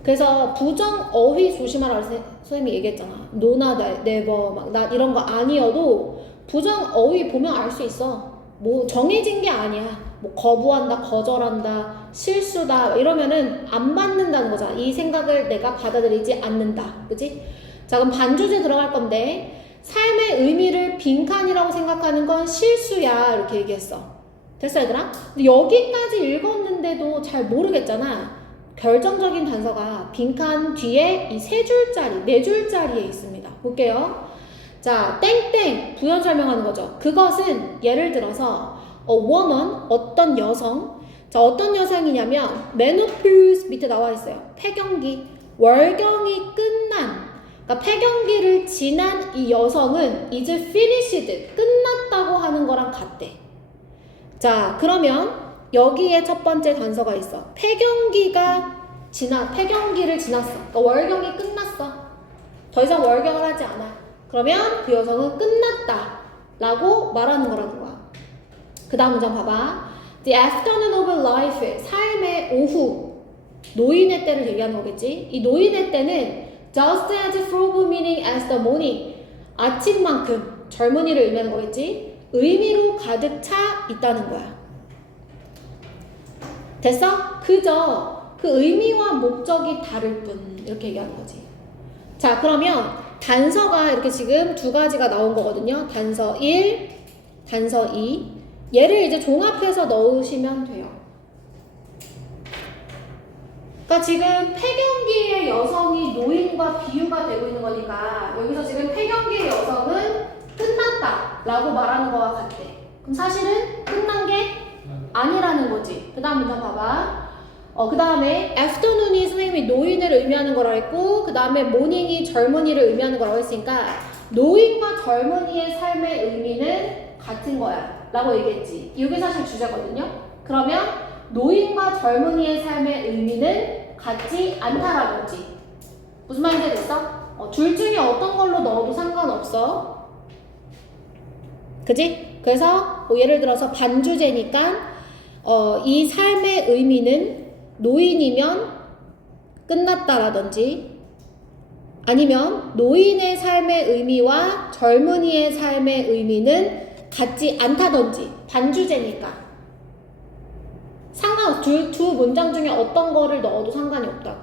그래서 부정 어휘 조심하라고 선생님이 얘기했잖아. no나 never 막 나 이런 거 아니어도 부정 어휘 보면 알 수 있어. 뭐 정해진 게 아니야. 뭐 거부한다, 거절한다, 실수다 이러면은 안 받는다는 거잖아. 이 생각을 내가 받아들이지 않는다. 그치? 자, 그럼 반주제 들어갈 건데 삶의 의미를 빈칸이라고 생각하는 건 실수야. 이렇게 얘기했어. 됐어, 얘들아? 근데 여기까지 읽었는데도 잘 모르겠잖아. 결정적인 단서가 빈칸 뒤에 이 세 줄짜리, 네 줄짜리에 있습니다. 볼게요. 자, 땡땡 부연 설명하는 거죠. 그것은 예를 들어서 woman, 어떤 여성. 자, 어떤 여성이냐면 menopause 밑에 나와 있어요. 폐경기, 월경이 끝난. 그러니까 폐경기를 지난 이 여성은 이제 finished, 끝났다고 하는 거랑 같대. 자, 그러면 여기에 첫 번째 단서가 있어. 폐경기를 지났어. 그러니까 월경이 끝났어. 더 이상 월경을 하지 않아. 그러면 그 여성은 끝났다 라고 말하는 거라는 거야. 그 다음 문장 봐봐. The afternoon of life, 삶의 오후, 노인의 때를 얘기하는 거겠지. 이 노인의 때는 just as full of meaning as the morning, 아침만큼 젊은이를 의미하는 거겠지. 의미로 가득 차 있다는 거야. 됐어? 그저 그 의미와 목적이 다를 뿐. 이렇게 얘기하는 거지. 자, 그러면 단서가 이렇게 지금 두 가지가 나온 거거든요. 단서 1, 단서 2. 얘를 이제 종합해서 넣으시면 돼요. 그러니까 지금 폐경기의 여성이 노인과 비유가 되고 있는 거니까 여기서 지금 폐경기의 여성은 끝났다 라고 말하는 거와 같대. 그럼 사실은 끝난 게 아니라는 거지. 그 다음 문장 봐봐. 그 다음에 afternoon이 선생님이 노인을 의미하는 거라 했고, 그 다음에 morning이 젊은이를 의미하는 거라고 했으니까 노인과 젊은이의 삶의 의미는 같은 거야 라고 얘기했지. 이게 사실 주제거든요. 그러면 노인과 젊은이의 삶의 의미는 같지 않다라는 거지. 무슨 말인지 됐어? 둘 중에 어떤 걸로 넣어도 상관없어. 그지? 그래서 뭐 예를 들어서 반주제니까 이 삶의 의미는 노인이면 끝났다라든지, 아니면 노인의 삶의 의미와 젊은이의 삶의 의미는 같지 않다든지, 반주제니까 두 문장 중에 어떤 거를 넣어도 상관이 없다고.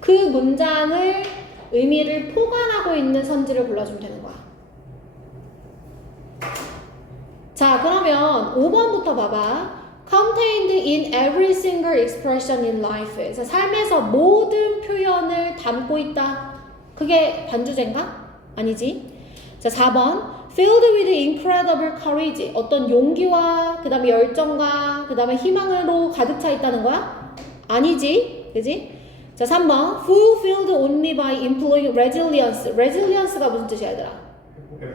그 문장을 의미를 포괄하고 있는 선지를 골라주면 되는 거야. 자, 그러면 5번부터 봐봐. Contained in every single expression in life. 그래서 삶에서 모든 표현을 담고 있다. 그게 반주제인가? 아니지. 자, 4번. Filled with incredible courage. 어떤 용기와 그 다음에 열정과 그 다음에 희망으로 가득 차 있다는 거야? 아니지. 그지? 자, 3번. Fulfilled only by employing resilience. resilience가 무슨 뜻이야, 얘들아?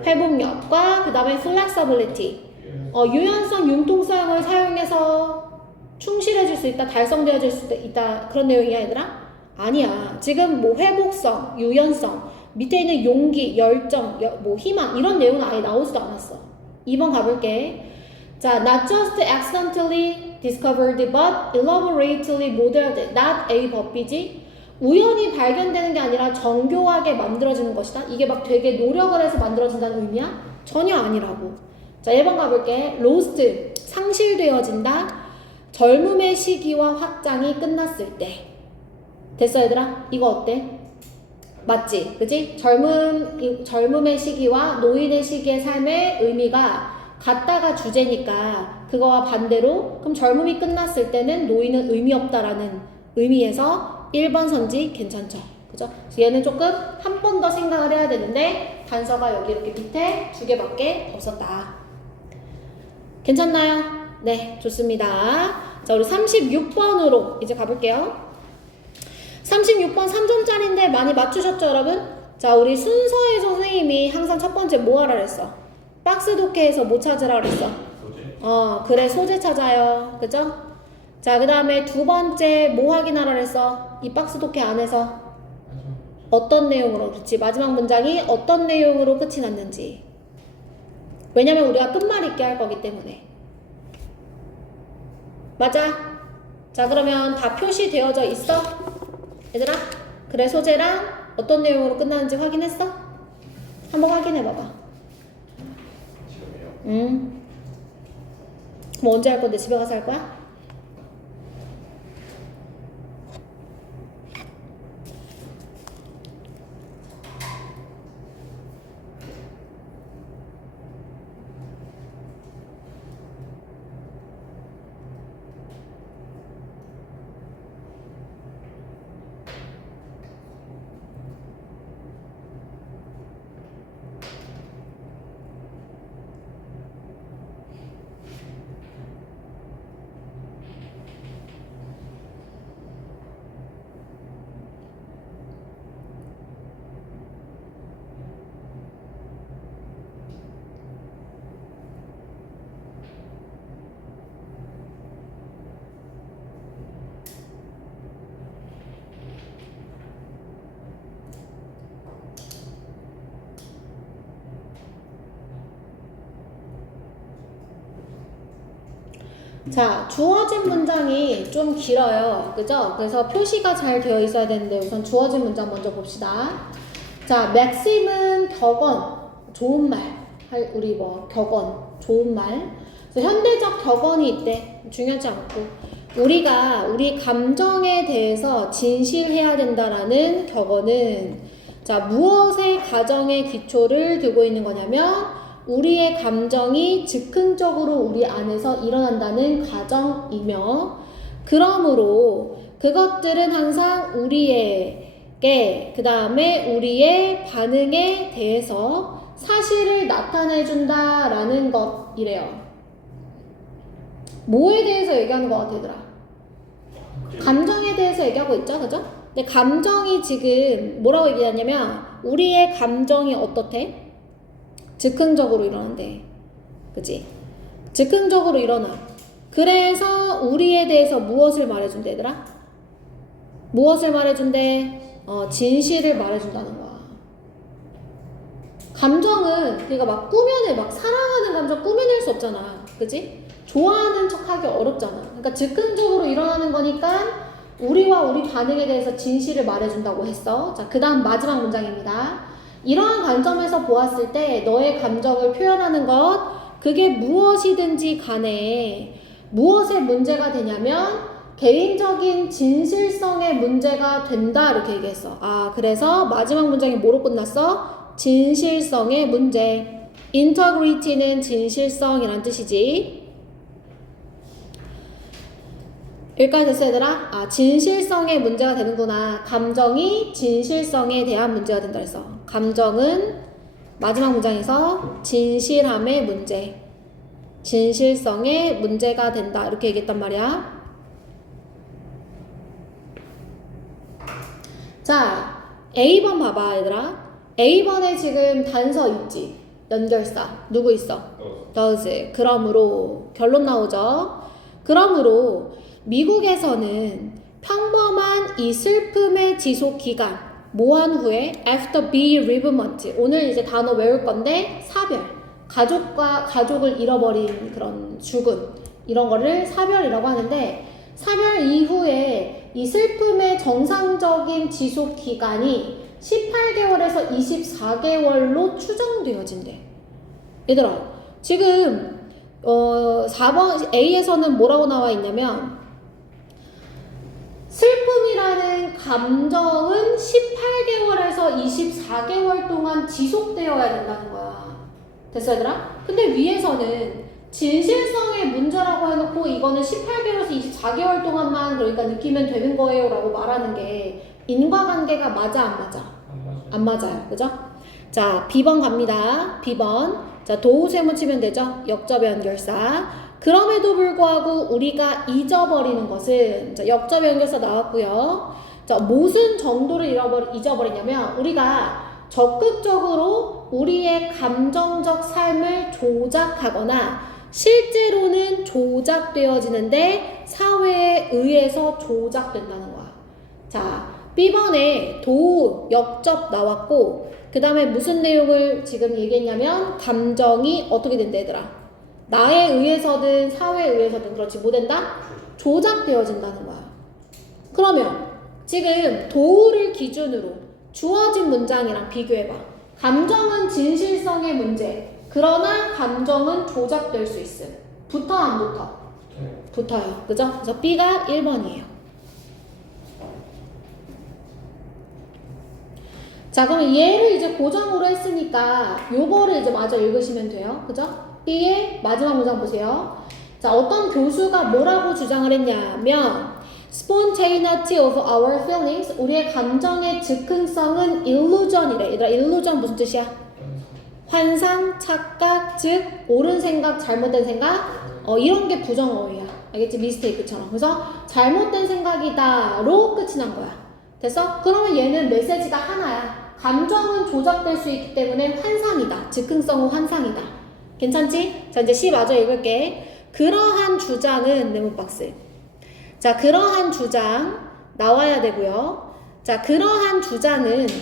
회복력과 그 다음에 flexibility. 유연성, 융통성을 사용해서 충실해질 수 있다, 달성되어질 수 있다, 그런 내용이야, 얘들아? 아니야. 지금 뭐 회복성, 유연성, 밑에 있는 용기, 열정, 뭐 희망 이런 내용은 아예 나오지도 않았어. 2번 가볼게. 자, not just accidentally discovered but elaborately modeled. not a 법이지. 우연히 발견되는 게 아니라 정교하게 만들어지는 것이다. 이게 막 되게 노력을 해서 만들어진다는 의미야. 전혀 아니라고. 자, 1번 가볼게. lost, 상실되어진다. 젊음의 시기와 확장이 끝났을 때. 됐어, 얘들아? 이거 어때? 맞지? 그지? 젊음의 시기와 노인의 시기의 삶의 의미가 같다가 주제니까 그거와 반대로 그럼 젊음이 끝났을 때는 노인은 의미 없다라는 의미에서 1번 선지 괜찮죠? 그죠? 그래서 얘는 조금 한 번 더 생각을 해야 되는데 단서가 여기 이렇게 밑에 2개밖에 없었다. 괜찮나요? 네, 좋습니다. 자, 우리 36번으로 이제 가볼게요. 36번 3점짜리인데 많이 맞추셨죠, 여러분? 자, 우리 순서에서 선생님이 항상 첫 번째 뭐 하라 그랬어? 박스 독해에서 뭐 찾으라 그랬어? 소재. 그래, 소재 찾아요. 그죠? 자, 그 다음에 두 번째 뭐 확인하라 그랬어? 이 박스 독해 안에서 맞아. 어떤 내용으로, 그렇지? 마지막 문장이 어떤 내용으로 끝이 났는지. 왜냐면 우리가 끝말 잇기 할 거기 때문에. 맞아? 자, 그러면 다 표시되어져 있어? 얘들아? 그래, 소재랑 어떤 내용으로 끝나는지 확인했어? 한번 확인해봐봐. 지금이요. 그럼 언제 할 건데? 집에 가서 할 거야? 자, 주어진 문장이 좀 길어요. 그죠? 그래서 표시가 잘 되어 있어야 되는데 우선 주어진 문장 먼저 봅시다. 자, 맥심은 격언, 좋은 말. 우리 격언, 좋은 말. 그래서 현대적 격언이 있대. 중요하지 않고. 우리가 우리 감정에 대해서 진실해야 된다라는 격언은 자, 무엇의 가정의 기초를 두고 있는 거냐면 우리의 감정이 즉흥적으로 우리 안에서 일어난다는 가정이며 그러므로 그것들은 항상 우리에게 그 다음에 우리의 반응에 대해서 사실을 나타내준다라는 것이래요. 뭐에 대해서 얘기하는 것 같아, 얘들아? 감정에 대해서 얘기하고 있죠, 그죠? 근데 감정이 지금 뭐라고 얘기하냐면 우리의 감정이 어떻대? 즉흥적으로 일어난대. 그치? 즉흥적으로 일어나. 그래서 우리에 대해서 무엇을 말해준대, 얘들아? 무엇을 말해준대? 진실을 말해준다는 거야. 감정은, 그러니까 막 사랑하는 감정 꾸며낼 수 없잖아. 그치? 좋아하는 척 하기 어렵잖아. 그러니까 즉흥적으로 일어나는 거니까 우리와 우리 반응에 대해서 진실을 말해준다고 했어. 자, 그 다음 마지막 문장입니다. 이러한 관점에서 보았을 때 너의 감정을 표현하는 것, 그게 무엇이든지 간에 무엇의 문제가 되냐면 개인적인 진실성의 문제가 된다 이렇게 얘기했어. 그래서 마지막 문장이 뭐로 끝났어? 진실성의 문제. integrity는 진실성이란 뜻이지. 여기까지 됐어, 얘들아? 진실성의 문제가 되는구나. 감정이 진실성에 대한 문제가 된다 그랬어. 감정은 마지막 문장에서 진실함의 문제, 진실성의 문제가 된다 이렇게 얘기했단 말이야. 자, A번 봐봐, 얘들아. A번에 지금 단서 있지? 연결사 누구 있어? does. 그러므로 결론 나오죠. 그러므로 미국에서는 평범한 이 슬픔의 지속 기간 모한 후에 after bereavement, 오늘 이제 단어 외울 건데 사별, 가족을 잃어버린 그런 죽음, 이런 거를 사별이라고 하는데 사별 이후에 이 슬픔의 정상적인 지속 기간이 18개월에서 24개월로 추정되어진대. 얘들아, 지금 4번 A에서는 뭐라고 나와 있냐면 슬픔이라는 감정은 18개월에서 24개월 동안 지속되어야 된다는 거야. 됐어 얘들아? 근데 위에서는 진실성의 문제라고 해놓고 이거는 18개월에서 24개월 동안만 그러니까 느끼면 되는 거예요 라고 말하는 게 인과관계가 맞아 안 맞아? 안 맞아요. 안 맞아요. 그죠? 자, B번 갑니다. B번. 자, 도우세모 치면 되죠? 역접 연결사. 그럼에도 불구하고 우리가 잊어버리는 것은 자, 역접 연결사 나왔고요. 자, 무슨 정도를 잊어버리냐면 우리가 적극적으로 우리의 감정적 삶을 조작하거나 실제로는 조작되어지는데 사회에 의해서 조작된다는 거야. 자, B번에 도우, 역접 나왔고 그 다음에 무슨 내용을 지금 얘기했냐면 감정이 어떻게 된다 얘들아? 나에 의해서든 사회에 의해서든 그렇지 뭐 된다? 조작되어진다는 거야. 그러면 지금 도우를 기준으로 주어진 문장이랑 비교해봐. 감정은 진실성의 문제. 그러나 감정은 조작될 수 있음. 붙어 안 붙어? 네. 붙어요. 그죠? 그래서 B가 1번이에요. 자, 그러면 얘를 이제 고정으로 했으니까 요거를 이제 마저 읽으시면 돼요. 그죠? B의 마지막 문장 보세요. 자, 어떤 교수가 뭐라고 주장을 했냐면 spontaneity of our feelings 우리의 감정의 즉흥성은 illusion이래. 얘들아, illusion 무슨 뜻이야? 환상, 착각, 즉 옳은 생각, 잘못된 생각 이런 게 부정어휘야. 알겠지? 미스테이크처럼. 그래서 잘못된 생각이다로 끝이 난 거야. 됐어? 그러면 얘는 메시지가 하나야. 감정은 조작될 수 있기 때문에 환상이다. 즉흥성은 환상이다. 괜찮지? 자, 이제 C 마저 읽을게. 그러한 주장은 네모박스. 자, 그러한 주장 나와야 되고요. 자, 그러한 주장은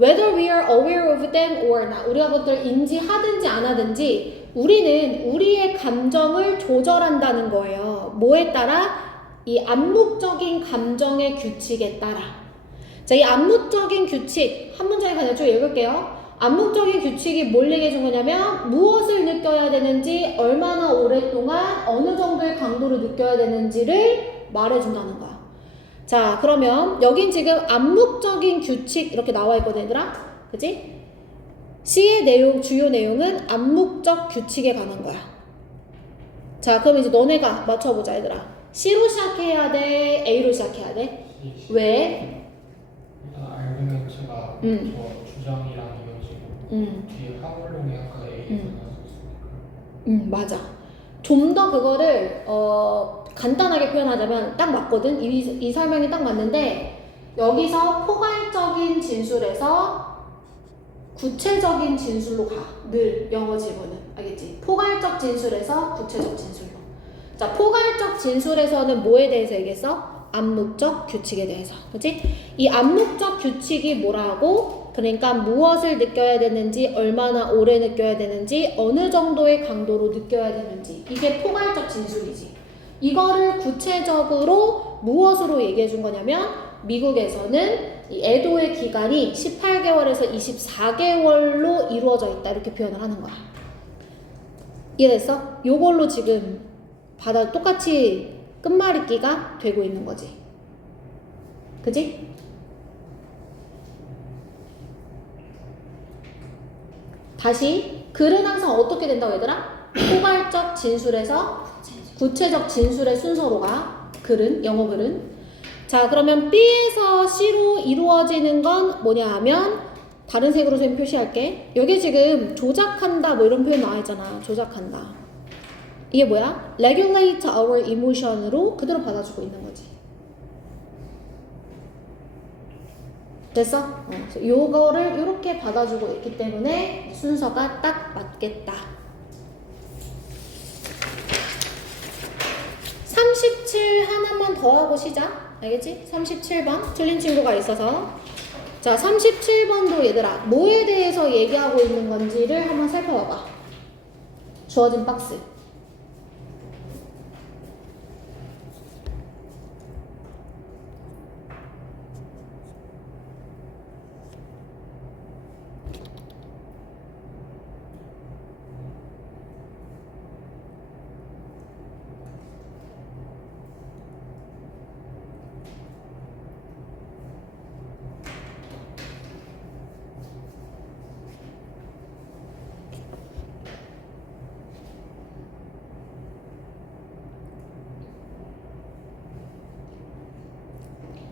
whether we are aware of them or not 우리가 그것들을 인지하든지 안 하든지 우리는 우리의 감정을 조절한다는 거예요. 뭐에 따라? 이 암묵적인 감정의 규칙에 따라. 자, 이 암묵적인 규칙 한 문장에 그냥 쭉 읽을게요. 암묵적인 규칙이 뭘 얘기해 준 거냐면 무엇을 느껴야 되는지 얼마나 오랫동안 어느 정도의 강도를 느껴야 되는지를 말해준다는 거야. 자, 그러면 여긴 지금 암묵적인 규칙 이렇게 나와 있거든 얘들아. 그치? C의 내용, 주요 내용은 암묵적 규칙에 관한 거야. 자, 그럼 이제 너네가 맞춰보자 얘들아. C로 시작해야 돼? A로 시작해야 돼? 왜? 일단 알그멘트가 저 주장이랑 이어지고 뒤에 화물용이 아까 A에서 나왔었으니까. 맞아. 좀 더 그거를 간단하게 표현하자면 딱 맞거든. 이 설명이 딱 맞는데 여기서 포괄적인 진술에서 구체적인 진술로 가. 늘 영어 질문은. 알겠지? 포괄적 진술에서 구체적 진술로. 자, 포괄적 진술에서는 뭐에 대해서 얘기했어? 암묵적 규칙에 대해서. 그치? 이 암묵적 규칙이 뭐라고? 그러니까 무엇을 느껴야 되는지, 얼마나 오래 느껴야 되는지, 어느 정도의 강도로 느껴야 되는지. 이게 포괄적 진술이지. 이거를 구체적으로 무엇으로 얘기해 준 거냐면 미국에서는 이 애도의 기간이 18개월에서 24개월로 이루어져 있다 이렇게 표현을 하는 거야. 이해됐어? 요걸로 지금 똑같이 끝말잇기가 되고 있는 거지. 그지? 다시 글은 항상 어떻게 된다고 얘들아? 포괄적 진술에서 구체적 진술의 순서로 가. 글은 영어 글은. 자, 그러면 B에서 C로 이루어지는 건 뭐냐 하면 다른 색으로 좀 표시할게. 여기 지금 조작한다 뭐 이런 표현 나와 있잖아. 조작한다. 이게 뭐야? regulate our emotion으로 그대로 받아주고 있는 거지. 됐어? 그래서 요거를 이렇게 받아주고 있기 때문에 순서가 딱 맞겠다. 37 하나만 더 하고 시작. 알겠지? 37번 틀린 친구가 있어서. 자, 37번도 얘들아 뭐에 대해서 얘기하고 있는 건지를 한번 살펴봐봐. 주어진 박스.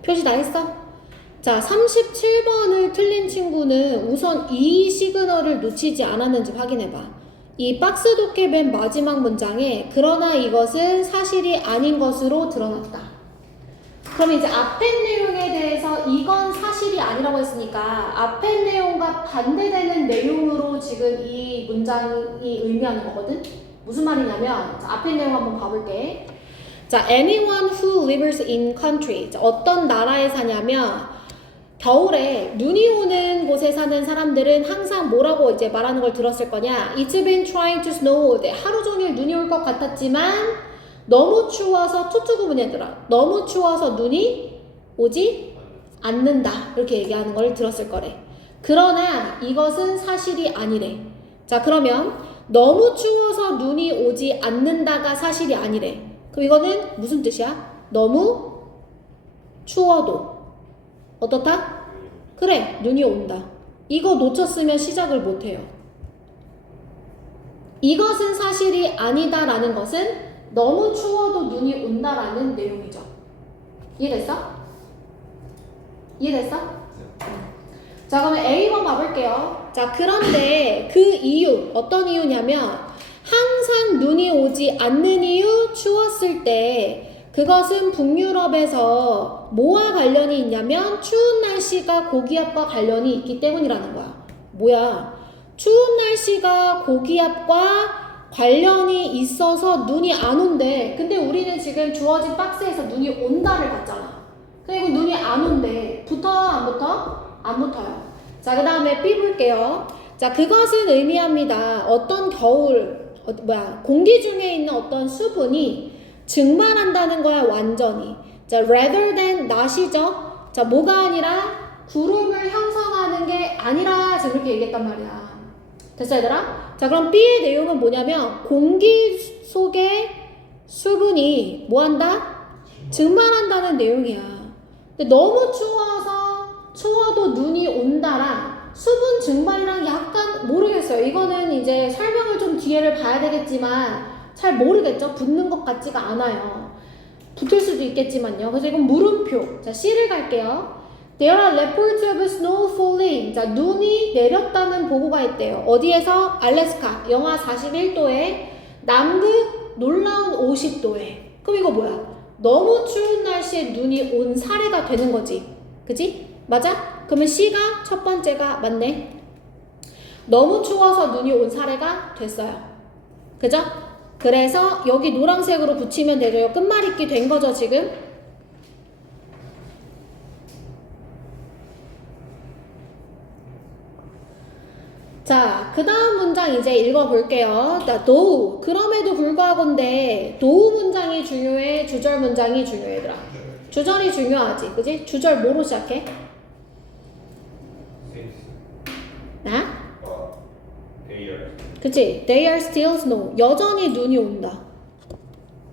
표시 다 했어? 자, 37번을 틀린 친구는 우선 이 시그널을 놓치지 않았는지 확인해봐. 이 박스 도케 맨 마지막 문장에 그러나 이것은 사실이 아닌 것으로 드러났다. 그럼 이제 앞에 내용에 대해서 이건 사실이 아니라고 했으니까 앞에 내용과 반대되는 내용으로 지금 이 문장이 의미하는 거거든? 무슨 말이냐면 자, 앞에 내용 한번 봐볼게. 자, anyone who lives in country. 자, 어떤 나라에 사냐면 겨울에 눈이 오는 곳에 사는 사람들은 항상 뭐라고 이제 말하는 걸 들었을 거냐? It's been trying to snow. 네, 하루 종일 눈이 올 것 같았지만 너무 추워서 투투 구분해더라. 너무 추워서 눈이 오지 않는다. 이렇게 얘기하는 걸 들었을 거래. 그러나 이것은 사실이 아니래. 자, 그러면 너무 추워서 눈이 오지 않는다가 사실이 아니래. 그럼 이거는 무슨 뜻이야? 너무 추워도 어떻다? 그래, 눈이 온다. 이거 놓쳤으면 시작을 못해요. 이것은 사실이 아니다라는 것은 너무 추워도 눈이 온다라는 내용이죠. 이해됐어? 이해됐어? 자, 그러면 A번 봐볼게요. 자, 그런데 그 이유, 어떤 이유냐면 항상 눈이 오지 않는 이유, 추웠을 때 그것은 북유럽에서 뭐와 관련이 있냐면 추운 날씨가 고기압과 관련이 있기 때문이라는 거야. 뭐야? 추운 날씨가 고기압과 관련이 있어서 눈이 안 온대. 근데 우리는 지금 주어진 박스에서 눈이 온다를 봤잖아. 그리고 눈이 안 온대. 붙어? 안 붙어? 안 붙어요. 자, 그 다음에 B 볼게요. 자, 그것은 의미합니다. 어떤 공기 중에 있는 어떤 수분이 증발한다는 거야, 완전히. 자, rather than not이죠. 자, 뭐가 아니라 구름을 형성하는 게 아니라 지금 이렇게 얘기했단 말이야. 됐어, 얘들아? 자, 그럼 B의 내용은 뭐냐면 공기 속에 수분이 뭐한다? 증발한다는 내용이야. 근데 너무 추워도 눈이 온다랑 수분 증발이랑 약간 모르겠어요. 이거는 이제 설명을 좀 뒤에를 봐야 되겠지만 잘 모르겠죠? 붙는 것 같지가 않아요. 붙을 수도 있겠지만요. 그래서 이건 물음표. 자, C를 갈게요. There are reports of snow falling. 자, 눈이 내렸다는 보고가 있대요. 어디에서? 알래스카, 영하 41도에, 남극, 놀라운 50도에. 그럼 이거 뭐야? 너무 추운 날씨에 눈이 온 사례가 되는 거지. 그지? 맞아? 그러면 C가 첫 번째가 맞네. 너무 추워서 눈이 온 사례가 됐어요. 그죠? 그래서 여기 노란색으로 붙이면 되죠. 끝말잇기 된 거죠, 지금? 자, 그 다음 문장 이제 읽어볼게요. 자, though. 그럼에도 불구하고인데, though 문장이 중요해, 주절 문장이 중요해, 얘들아. 주절이 중요하지, 그지? 주절 뭐로 시작해? 나? 그치? They are still snow. 여전히 눈이 온다.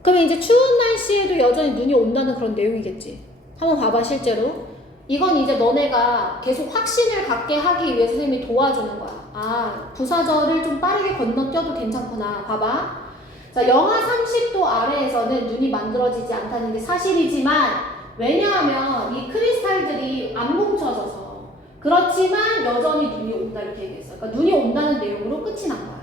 그러면 이제 추운 날씨에도 여전히 눈이 온다는 그런 내용이겠지. 한번 봐봐, 실제로. 이건 이제 너네가 계속 확신을 갖게 하기 위해 선생님이 도와주는 거야. 아, 부사절을 좀 빠르게 건너뛰어도 괜찮구나. 봐봐. 자, 영하 30도 아래에서는 눈이 만들어지지 않다는 게 사실이지만, 왜냐하면 이 크리스탈들이 안 뭉쳐져서. 그렇지만 여전히 눈이 온다 이렇게 얘기했어. 그러니까 눈이 온다는 내용으로 끝이 난 거야.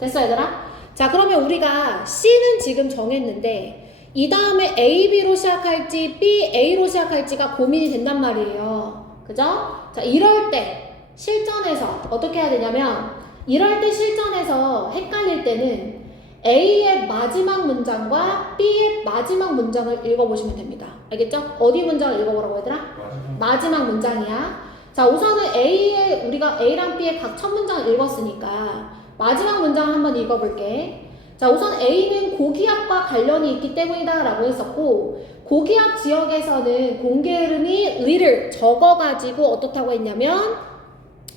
됐어, 얘들아? 자, 그러면 우리가 C는 지금 정했는데 이 다음에 A, B로 시작할지 B, A로 시작할지가 고민이 된단 말이에요. 그죠? 자, 이럴 때 실전에서 어떻게 해야 되냐면 이럴 때 실전에서 헷갈릴 때는 A의 마지막 문장과 B의 마지막 문장을 읽어보시면 됩니다. 알겠죠? 어디 문장을 읽어보라고 얘들아? 마지막 문장이야. 자, 우선은 우리가 A랑 B의 각 첫 문장을 읽었으니까 마지막 문장을 한번 읽어볼게. 자, 우선 A는 고기압과 관련이 있기 때문이다 라고 했었고, 고기압 지역에서는 공기 흐름이 little 적어가지고 어떻다고 했냐면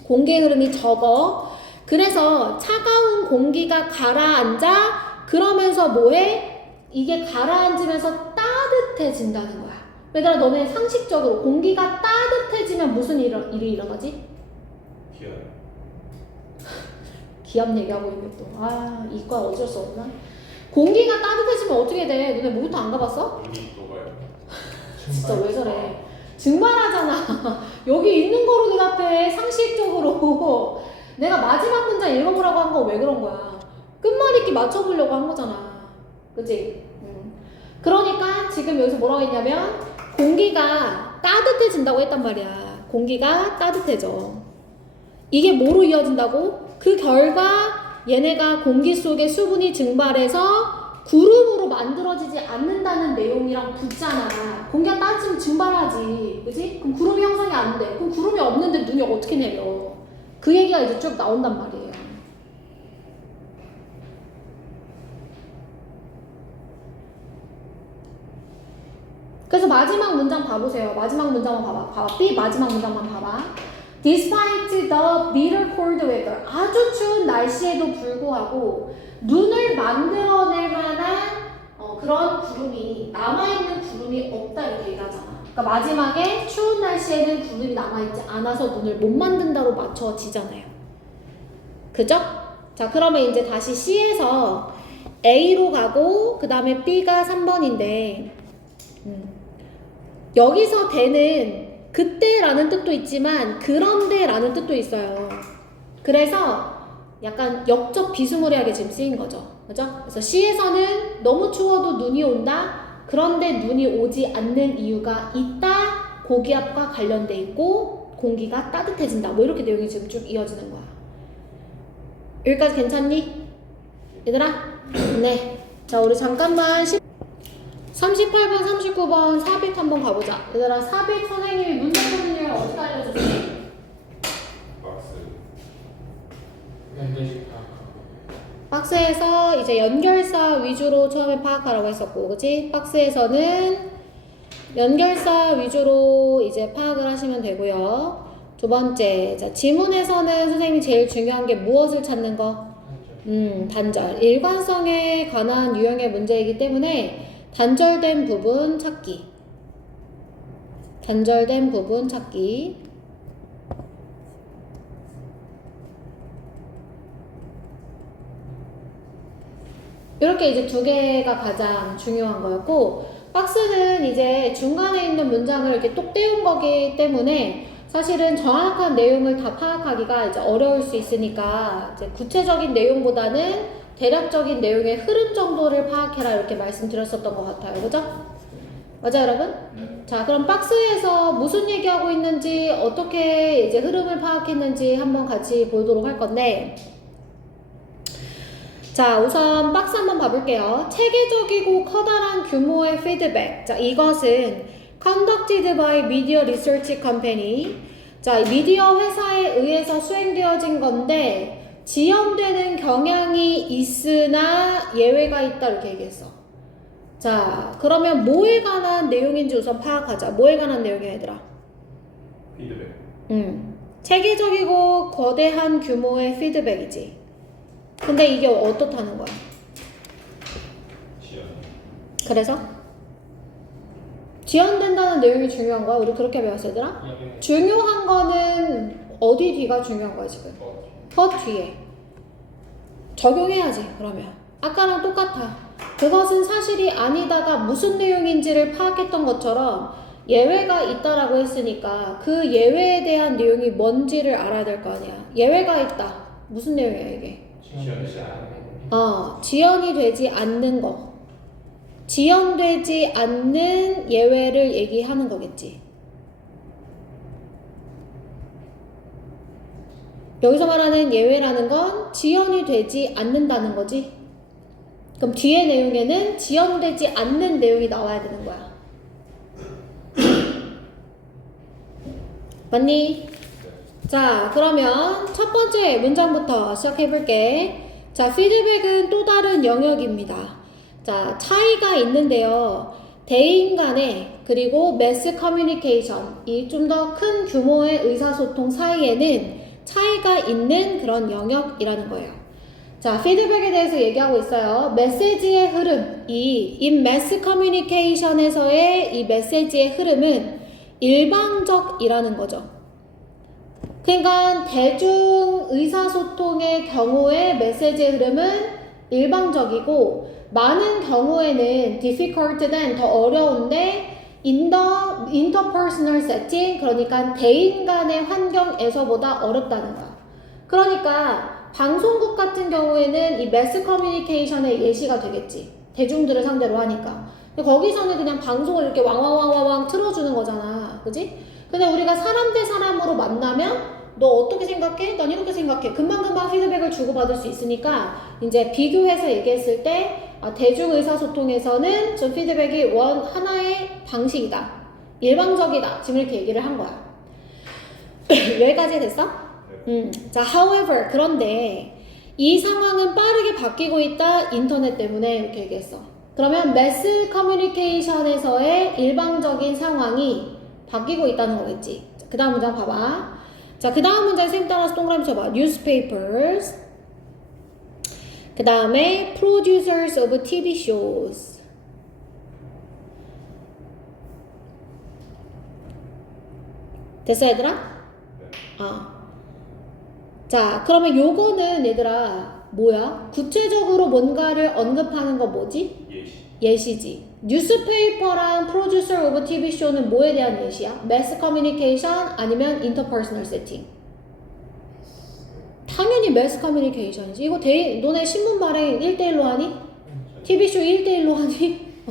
공기 흐름이 적어. 그래서 차가운 공기가 가라앉아. 그러면서 뭐해? 이게 가라앉으면서 따뜻해진다는 거야. 얘들아, 너네 상식적으로 공기가 따뜻해지면 무슨 일이 일어나지? 기압 얘기하고 있네 또. 아, 이과 어쩔 수 없나? 공기가 따뜻해지면 어떻게 돼? 너네 목욕탕 안 가봤어? 진짜 왜 저래? 증발하잖아. 여기 있는 거로 대답해. 상식적으로. 내가 마지막 문장 읽어보라고 한 거 왜 그런 거야? 끝말잇기 맞춰보려고 한 거잖아. 그치? 그러니까 지금 여기서 뭐라고 했냐면 공기가 따뜻해진다고 했단 말이야. 공기가 따뜻해져. 이게 뭐로 이어진다고? 그 결과 얘네가 공기 속에 수분이 증발해서 구름으로 만들어지지 않는다는 내용이랑 붙잖아. 공기가 따뜻해지면 증발하지. 그지? 그럼 구름이 형성이 안 돼. 그럼 구름이 없는데 눈이 어떻게 내려? 그 얘기가 이제 쭉 나온단 말이에요. 그래서 마지막 문장 봐보세요. 마지막 문장만 봐봐. B 마지막 문장만 봐봐. Despite the bitter cold weather, 아주 추운 날씨에도 불구하고 눈을 만들어낼 만한 그런 구름이 남아있는 구름이 없다 이렇게 얘기하잖아. 그러니까 마지막에 추운 날씨에는 구름이 남아있지 않아서 눈을 못 만든다로 맞춰지잖아요. 그죠? 자, 그러면 이제 다시 C에서 A로 가고 그 다음에 B가 3번인데 여기서 대는 그때라는 뜻도 있지만 그런데라는 뜻도 있어요. 그래서 약간 역적 비스무리하게 지금 쓰인 거죠. 그죠? 그래서 C에서는 너무 추워도 눈이 온다. 그런데 눈이 오지 않는 이유가 있다. 고기압과 관련돼 있고 공기가 따뜻해진다. 뭐 이렇게 내용이 지금 쭉 이어지는 거야. 여기까지 괜찮니? 얘들아? 네. 자, 우리 잠깐만 38번, 39번 삽입 한번 가보자. 얘들아, 삽입 선생님이 문제 푸는 일 어떻게 알려줬지? 박스 연대식 파악하고 박스에서 이제 연결사 위주로 처음에 파악하라고 했었고, 그치? 박스에서는 연결사 위주로 이제 파악을 하시면 되고요. 두 번째, 자, 지문에서는 선생님이 제일 중요한 게 무엇을 찾는 거? 단절. 일관성에 관한 유형의 문제이기 때문에 단절된 부분 찾기. 단절된 부분 찾기. 이렇게 이제 두 개가 가장 중요한 거였고, 박스는 이제 중간에 있는 문장을 이렇게 똑 떼운 거기 때문에 사실은 정확한 내용을 다 파악하기가 이제 어려울 수 있으니까 이제 구체적인 내용보다는 대략적인 내용의 흐름 정도를 파악해라 이렇게 말씀드렸었던 것 같아요. 그죠? 맞아요, 여러분? 자, 그럼 박스에서 무슨 얘기하고 있는지 어떻게 이제 흐름을 파악했는지 한번 같이 보도록 할 건데, 자, 우선 박스 한번 봐볼게요. 체계적이고 커다란 규모의 피드백. 자, 이것은 conducted by media research company. 자, 미디어 회사에 의해서 수행되어진 건데 지연되는 경향이 있으나 예외가 있다 이렇게 얘기했어. 자, 그러면 뭐에 관한 내용인지 우선 파악하자. 뭐에 관한 내용이야, 얘들아? 피드백. 체계적이고 거대한 규모의 피드백이지. 근데 이게 어떻다는 거야? 지연. 그래서? 지연된다는 내용이 중요한 거야? 우리 그렇게 배웠어, 얘들아? 중요한 거는 어디 뒤가 중요한 거야, 지금? 더 뒤에. 적용해야지, 그러면. 아까랑 똑같아. 그것은 사실이 아니다가 무슨 내용인지를 파악했던 것처럼 예외가 있다라고 했으니까 그 예외에 대한 내용이 뭔지를 알아야 될 거 아니야. 예외가 있다. 무슨 내용이야, 이게? 지연되지 않는. 지연이 되지 않는 거. 지연되지 않는 예외를 얘기하는 거겠지. 여기서 말하는 예외라는 건 지연이 되지 않는다는 거지. 그럼 뒤에 내용에는 지연되지 않는 내용이 나와야 되는 거야. 맞니? 자, 그러면 첫 번째 문장부터 시작해볼게. 자, 피드백은 또 다른 영역입니다. 자, 차이가 있는데요. 대인 간에 그리고 매스 커뮤니케이션, 이 좀 더 큰 규모의 의사소통 사이에는 차이가 있는 그런 영역이라는 거예요. 자, 피드백에 대해서 얘기하고 있어요. 메시지의 흐름, 이 매스 커뮤니케이션에서의 이 메시지의 흐름은 일방적이라는 거죠. 그러니까 대중 의사소통의 경우에 메시지의 흐름은 일방적이고 많은 경우에는 difficult than 더 어려운데 in the interpersonal setting, 그러니까 대인 간의 환경에서보다 어렵다는 거야. 그러니까 방송국 같은 경우에는 이 매스 커뮤니케이션의 예시가 되겠지. 대중들을 상대로 하니까. 근데 거기서는 그냥 방송을 이렇게 왕왕왕왕 틀어주는 거잖아. 그지? 근데 우리가 사람 대 사람으로 만나면 너 어떻게 생각해? 난 이렇게 생각해. 금방금방 피드백을 주고받을 수 있으니까 이제 비교해서 얘기했을 때 대중 의사소통에서는 좀 피드백이 하나의 방식이다. 일방적이다. 지금 이렇게 얘기를 한 거야. 여기까지 됐어? 자, however, 그런데 이 상황은 빠르게 바뀌고 있다. 인터넷 때문에 이렇게 얘기했어. 그러면 매스 커뮤니케이션에서의 일방적인 상황이 바뀌고 있다는 거겠지. 그 다음 문장 봐봐. 자, 그 다음 문장 쌤 따라서 동그라미 쳐봐. newspapers. 그 다음에 producers of TV shows. 됐어, 얘들아? 자, 그러면 요거는 얘들아 뭐야? 구체적으로 뭔가를 언급하는 거 뭐지? 예시지. 뉴스페이퍼랑 프로듀서 오브 TV 쇼는 뭐에 대한 예시야? 매스 커뮤니케이션 아니면 인터퍼스널 세팅? 당연히 매스 커뮤니케이션이지. 이거 너네 신문 발행 1대1로 하니? TV 쇼 1대1로 하니?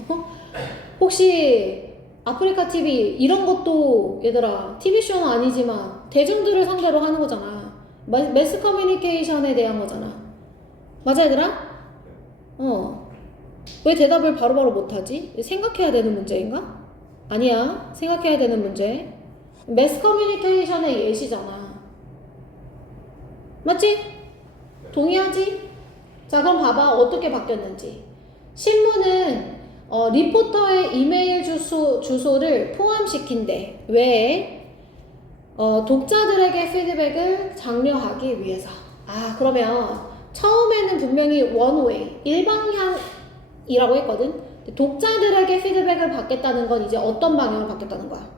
혹시 아프리카 TV 이런 것도 얘들아 TV 쇼는 아니지만 대중들을 상대로 하는 거잖아. 매스 커뮤니케이션에 대한 거잖아. 맞아 얘들아? 왜 대답을 바로바로 못하지? 생각해야 되는 문제인가? 아니야. 생각해야 되는 문제. 매스 커뮤니케이션의 예시잖아. 맞지? 동의하지? 자, 그럼 봐봐. 어떻게 바뀌었는지. 신문은 리포터의 이메일 주소를 포함시킨대. 왜? 독자들에게 피드백을 장려하기 위해서. 그러면 처음에는 분명히 원웨이, 일방향이라고 했거든. 독자들에게 피드백을 받겠다는 건 이제 어떤 방향으로 바뀌었다는 거야?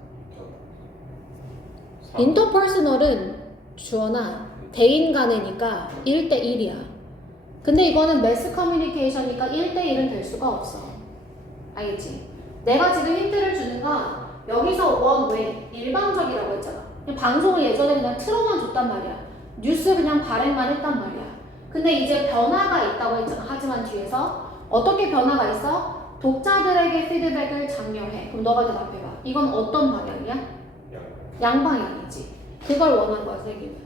인터퍼스널은 주어나 대인 간이니까 1대1이야. 근데 이거는 매스 커뮤니케이션이니까 1대1은 될 수가 없어. 알겠지? 내가 지금 힌트를 주는 건 여기서 원웨이, 일방적이라고 했잖아. 방송을 예전에 그냥 틀어만 줬단 말이야. 뉴스 그냥 발행만 했단 말이야. 근데 이제 변화가 있다고 했잖아. 하지만 뒤에서 어떻게 변화가 있어? 독자들에게 피드백을 장려해. 그럼 너가 대답해봐. 이건 어떤 방향이야? 양방향이지. 그걸 원한 거야, 선생님은.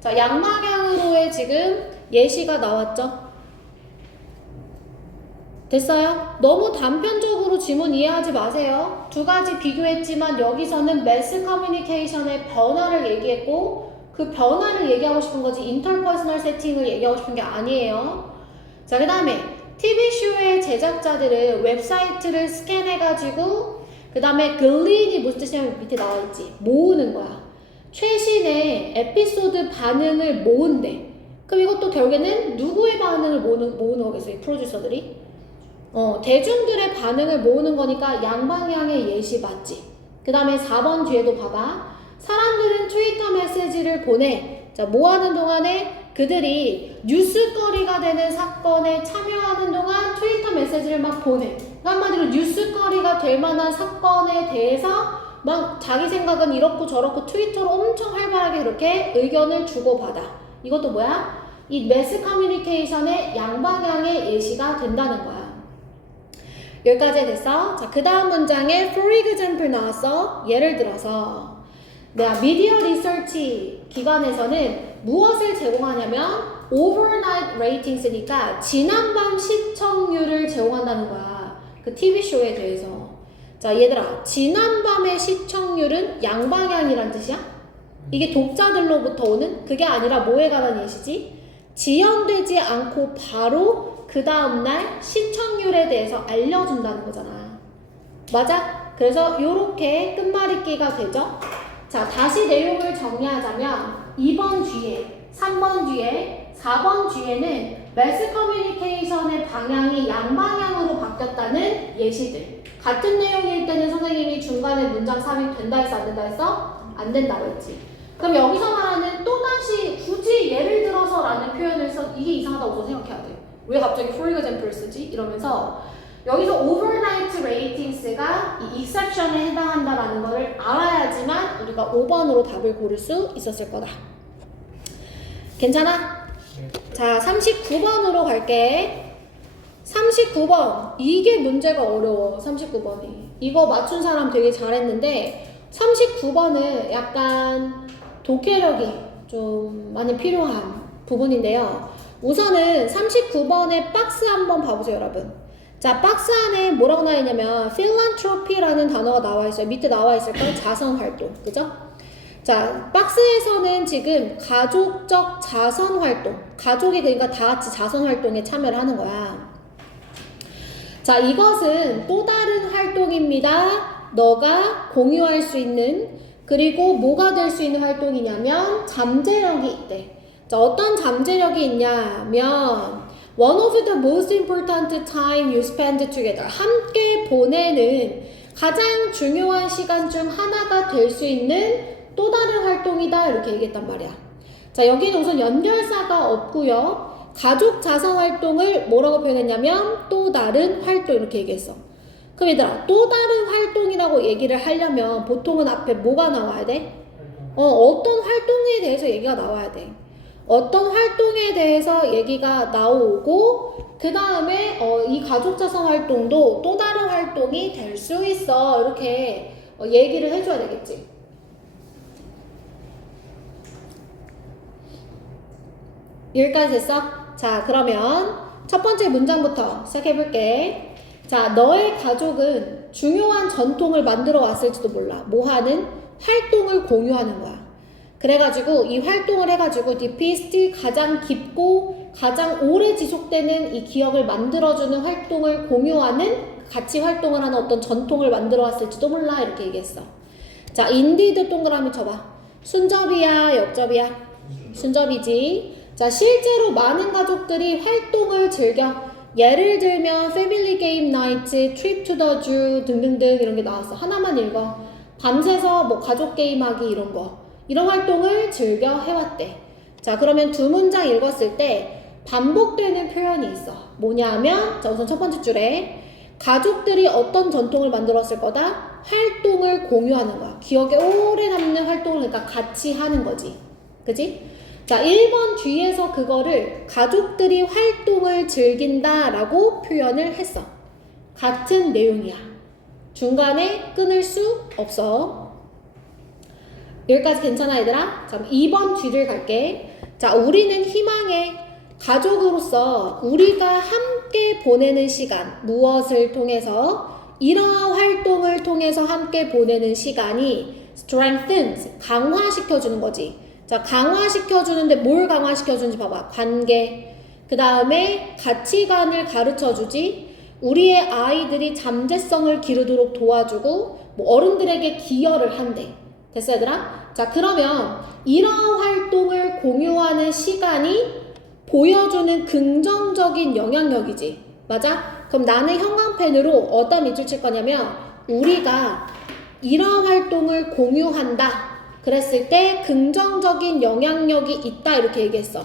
자, 양방향으로의 지금 예시가 나왔죠? 됐어요? 너무 단편적으로 지문 이해하지 마세요. 두 가지 비교했지만 여기서는 매스 커뮤니케이션의 변화를 얘기했고 그 변화를 얘기하고 싶은 거지 인터퍼스널 세팅을 얘기하고 싶은 게 아니에요. 자, 그 다음에 TV쇼의 제작자들은 웹사이트를 스캔해가지고 그 다음에 글린이 무슨 뜻이냐면 밑에 나와있지. 모으는 거야. 최신의 에피소드 반응을 모은대. 그럼 이것도 결국에는 누구의 반응을 모으는 거겠어요? 이 프로듀서들이? 대중들의 반응을 모으는 거니까 양방향의 예시 맞지? 그 다음에 4번 뒤에도 봐봐. 사람들은 트위터 메시지를 보내. 자, 뭐 하는 동안에 그들이 뉴스거리가 되는 사건에 참여하는 동안 트위터 메시지를 막 보내. 한마디로 뉴스거리가 될 만한 사건에 대해서 막 자기 생각은 이렇고 저렇고 트위터로 엄청 활발하게 그렇게 의견을 주고받아. 이것도 뭐야? 이 매스 커뮤니케이션의 양방향의 예시가 된다는 거야. 여기까지 됐어? 자, 그 다음 문장에 for example 나왔어. 예를 들어서 내가 미디어 리서치 기관에서는 무엇을 제공하냐면 overnight ratings니까 지난밤 시청률을 제공한다는 거야. 그 TV쇼에 대해서. 자, 얘들아, 지난밤의 시청률은 양방향이란 뜻이야? 이게 독자들로부터 오는? 그게 아니라 뭐에 관한 예시지? 지연되지 않고 바로 그 다음날 시청률에 대해서 알려준다는 거잖아. 맞아? 그래서 요렇게 끝말잇기가 되죠? 자, 다시 내용을 정리하자면 2번 뒤에, 3번 뒤에, 4번 뒤에는 매스 커뮤니케이션의 방향이 양방향으로 바뀌었다는 예시들. 같은 내용일 때는 선생님이 중간에 문장 삽입 된다 했어? 안 된다 했어? 안 된다고 했지. 그럼 여기서 말하는 또다시 굳이 예를 들어서 라는 표현을 써 이게 이상하다고 생각해야 돼. 왜 갑자기 for example 쓰지? 이러면서 여기서 overnight ratings가 이 exception에 해당한다라는 것을 알아야지만 우리가 5번으로 답을 고를 수 있었을 거다. 괜찮아? 자, 39번으로 갈게. 39번. 이게 문제가 어려워. 39번이. 이거 맞춘 사람 되게 잘했는데 39번은 약간 독해력이 좀 많이 필요한 부분인데요. 우선은 39번의 박스 한번 봐보세요, 여러분. 자, 박스 안에 뭐라고 나와 있냐면 philanthropy라는 단어가 나와 있어요. 밑에 나와 있을까요? 자선활동. 그죠? 자, 박스에서는 지금 가족적 자선활동. 가족이 그러니까 다 같이 자선활동에 참여를 하는 거야. 자, 이것은 또 다른 활동입니다. 너가 공유할 수 있는, 그리고 뭐가 될 수 있는 활동이냐면 잠재력이 있대. 자, 어떤 잠재력이 있냐면 one of the most important time you spend together. 함께 보내는 가장 중요한 시간 중 하나가 될 수 있는 또 다른 활동이다. 이렇게 얘기했단 말이야. 자, 여기는 우선 연결사가 없고요. 가족 자선 활동을 뭐라고 표현했냐면 또 다른 활동 이렇게 얘기했어. 그럼 얘들아, 또 다른 활동이라고 얘기를 하려면 보통은 앞에 뭐가 나와야 돼? 어떤 활동에 대해서 얘기가 나와야 돼. 어떤 활동에 대해서 얘기가 나오고 그 다음에 이 가족 자선 활동도 또 다른 활동이 될 수 있어. 이렇게 얘기를 해줘야 되겠지. 여기까지 됐어? 자, 그러면 첫 번째 문장부터 시작해볼게. 자, 너의 가족은 중요한 전통을 만들어 왔을지도 몰라. 뭐 하는? 활동을 공유하는 거야. 그래가지고 이 활동을 해가지고 디피스트 가장 깊고 가장 오래 지속되는 이 기억을 만들어주는 활동을 공유하는 같이 활동을 하는 어떤 전통을 만들어 왔을지도 몰라. 이렇게 얘기했어. 자, 인디드 동그라미 쳐봐. 순접이야, 역접이야? 순접이지. 자, 실제로 많은 가족들이 활동을 즐겨. 예를 들면 패밀리 게임 나이트, 트립 투 더 주 등등등 이런 게 나왔어. 하나만 읽어. 밤새서 뭐 가족 게임하기 이런 거. 이런 활동을 즐겨 해왔대. 자, 그러면 두 문장 읽었을 때 반복되는 표현이 있어. 뭐냐면 자, 우선 첫 번째 줄에 가족들이 어떤 전통을 만들었을 거다? 활동을 공유하는 거야. 기억에 오래 남는 활동을 그러니까 같이 하는 거지. 그지? 자, 1번 뒤에서 그거를 가족들이 활동을 즐긴다라고 표현을 했어. 같은 내용이야. 중간에 끊을 수 없어. 여기까지 괜찮아, 얘들아? 자, 2번 뒤를 갈게. 자, 우리는 희망해. 가족으로서 우리가 함께 보내는 시간, 무엇을 통해서? 이러한 활동을 통해서 함께 보내는 시간이 strengthens, 강화시켜주는 거지. 자, 강화시켜주는데 뭘 강화시켜주는지 봐봐. 관계. 그 다음에 가치관을 가르쳐주지. 우리의 아이들이 잠재성을 기르도록 도와주고 뭐 어른들에게 기여를 한대. 됐어, 얘들아? 자, 그러면 이러한 활동을 공유하는 시간이 보여주는 긍정적인 영향력이지. 맞아? 그럼 나는 형광펜으로 어디다 밑줄 칠 거냐면 우리가 이러한 활동을 공유한다. 그랬을 때 긍정적인 영향력이 있다 이렇게 얘기했어.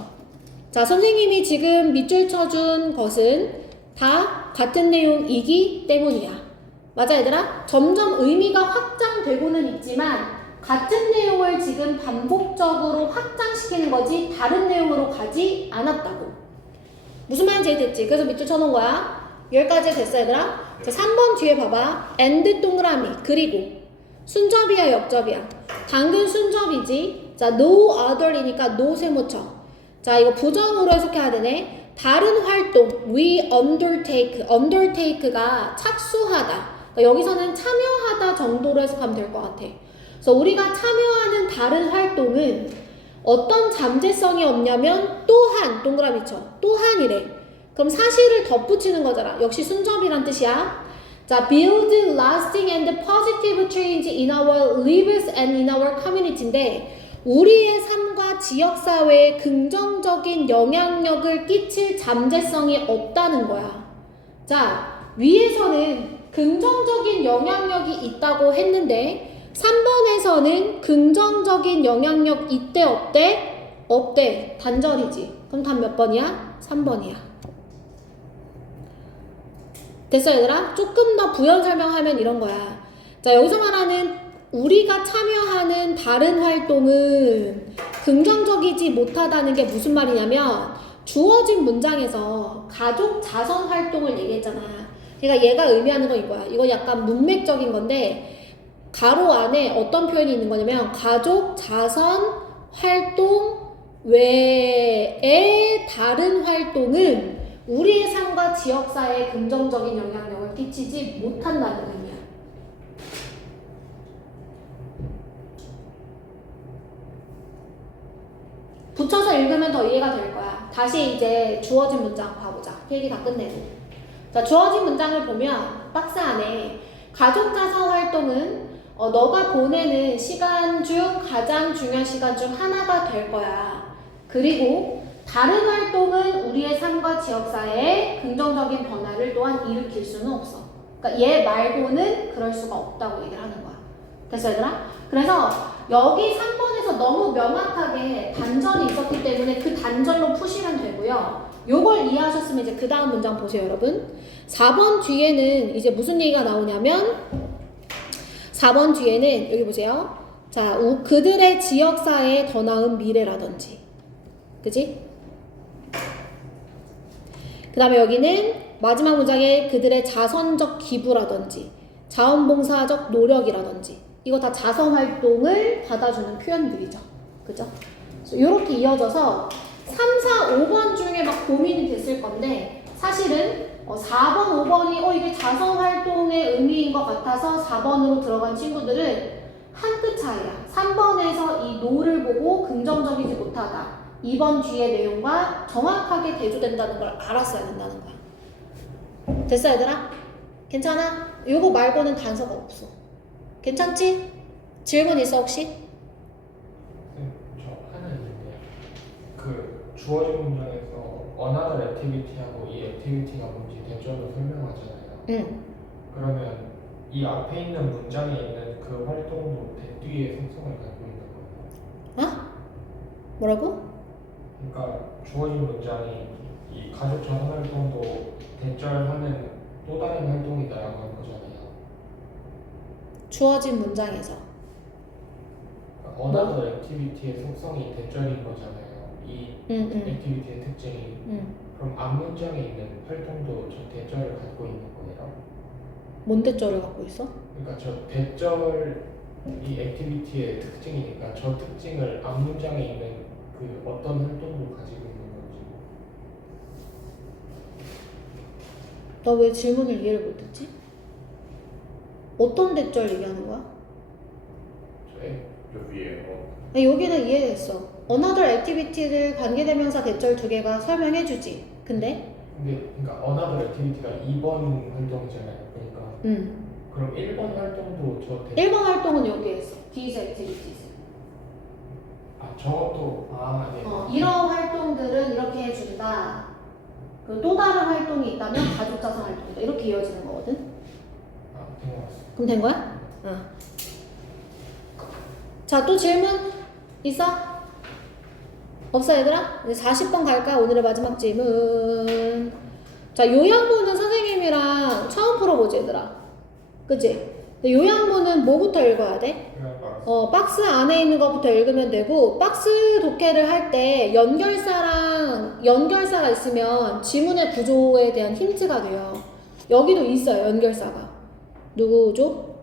자, 선생님이 지금 밑줄 쳐준 것은 다 같은 내용이기 때문이야. 맞아, 얘들아? 점점 의미가 확장되고는 있지만 같은 내용을 지금 반복적으로 확장시키는 거지 다른 내용으로 가지 않았다고. 무슨 말인지 이해됐지? 그래서 밑줄 쳐놓은 거야. 여기까지 됐어, 얘들아? 자, 3번 뒤에 봐봐. and 동그라미 그리고 순접이야, 역접이야? 당근 순접이지. 자, no other이니까 no 세모 쳐. 자, 이거 부정으로 해석해야 되네. 다른 활동, we undertake. undertake가 착수하다. 그러니까 여기서는 참여하다 정도로 해석하면 될 것 같아. 그래서 우리가 참여하는 다른 활동은 어떤 잠재성이 없냐면 또한, 동그라미 쳐. 또한이래. 그럼 사실을 덧붙이는 거잖아. 역시 순접이란 뜻이야. 자, build lasting and positive change in our lives and in our community인데 우리의 삶과 지역사회에 긍정적인 영향력을 끼칠 잠재성이 없다는 거야. 자, 위에서는 긍정적인 영향력이 있다고 했는데 3번에서는 긍정적인 영향력 있대 없대? 없대. 단절이지. 그럼 답 몇 번이야? 3번이야. 됐어 얘들아? 조금 더 부연 설명하면 이런 거야. 자 여기서 말하는 우리가 참여하는 다른 활동은 긍정적이지 못하다는 게 무슨 말이냐면 주어진 문장에서 가족 자선 활동을 얘기했잖아. 그러니까 얘가 의미하는 건 이거야. 이거 약간 문맥적인 건데 가로 안에 어떤 표현이 있는 거냐면 가족 자선 활동 외의 다른 활동은 우리의 삶과 지역사회에 긍정적인 영향력을 끼치지 못한다는 의미야. 붙여서 읽으면 더 이해가 될 거야. 다시 이제 주어진 문장 봐보자. 얘기 다 끝내고. 자, 주어진 문장을 보면 박스 안에 가족 자선 활동은 너가 보내는 시간 중 가장 중요한 시간 중 하나가 될 거야. 그리고 다른 활동은 우리의 삶과 지역사회에 긍정적인 변화를 또한 일으킬 수는 없어. 그러니까 얘 말고는 그럴 수가 없다고 얘기를 하는 거야. 됐어 얘들아? 그래서 여기 3번에서 너무 명확하게 단전이 있었기 때문에 그 단전로 푸시면 되고요. 요걸 이해하셨으면 이제 그 다음 문장 보세요 여러분. 4번 뒤에는 이제 무슨 얘기가 나오냐면 4번 뒤에는 여기 보세요. 자, 그들의 지역사회에 더 나은 미래라든지 그지? 그 다음에 여기는 마지막 문장에 그들의 자선적 기부라든지 자원봉사적 노력이라든지 이거 다 자선활동을 받아주는 표현들이죠. 그죠? 이렇게 이어져서 3, 4, 5번 중에 막 고민이 됐을 건데 사실은 4번, 5번이 이게 자선활동의 의미인 것 같아서 4번으로 들어간 친구들은 한 끗 차이야. 3번에서 이 노를 보고 긍정적이지 못하다. 2번 뒤의 내용과 정확하게 대조된다는 걸 알았어야 된다는 거야. 됐어 얘들아? 괜찮아? 이거 말고는 단서가 없어. 괜찮지? 질문 있어 혹시? 저 하나 있는데요. 그 주어진 문장에서 another activity하고 이 activity가 뭔지 대조로 설명하잖아요. 응. 그러면 이 앞에 있는 문장에 있는 그 활동도 대뒤의 속성을 갖고 있는 거예요. 뭐라고? 그러니까 주어진 문장이 이 가족 자선 활동도 대절하는 또 다른 활동이다라고 한 거잖아요. 주어진 문장에서 another activity의 속성이 대절인 거잖아요. 이 activity의 특징이. 그럼 앞 문장에 있는 활동도 저 대절을 갖고 있는 거예요. 뭔 대절을 갖고 있어? 그러니까 저 대절 이 액티비티의 특징이니까 저 특징을 앞 문장에 있는 그 어떤 활동도 가지고 있는 건지. 나 왜 질문을 이해를 못했지? 어떤 대절 얘기하는 거야? 여기에 아니, 여기는 이해했어. another activity를 관계대명사 대절 두 개가 설명해주지. 근데? 그러니까 another activity가 2번 활동이잖아요. 그러니까 그럼 1번 활동도 저 1번 활동은 여기에 있어. these activities. 저것도 네. 이런 활동들은 이렇게 해준다. 그리고 또 다른 활동이 있다면 가족자선 활동이다. 이렇게 이어지는 거거든. 된 것 같습니다. 그럼 된 거야? 응. 자, 또 질문 있어? 없어 얘들아? 이제 40번 갈까? 오늘의 마지막 질문. 자, 요양보는 선생님이랑 처음 풀어보지 얘들아. 그치? 요양보는 뭐부터 읽어야 돼? 박스 안에 있는 것부터 읽으면 되고, 박스 독해를 할 때 연결사가 있으면 지문의 구조에 대한 힌트가 돼요. 여기도 있어요, 연결사가. 누구죠?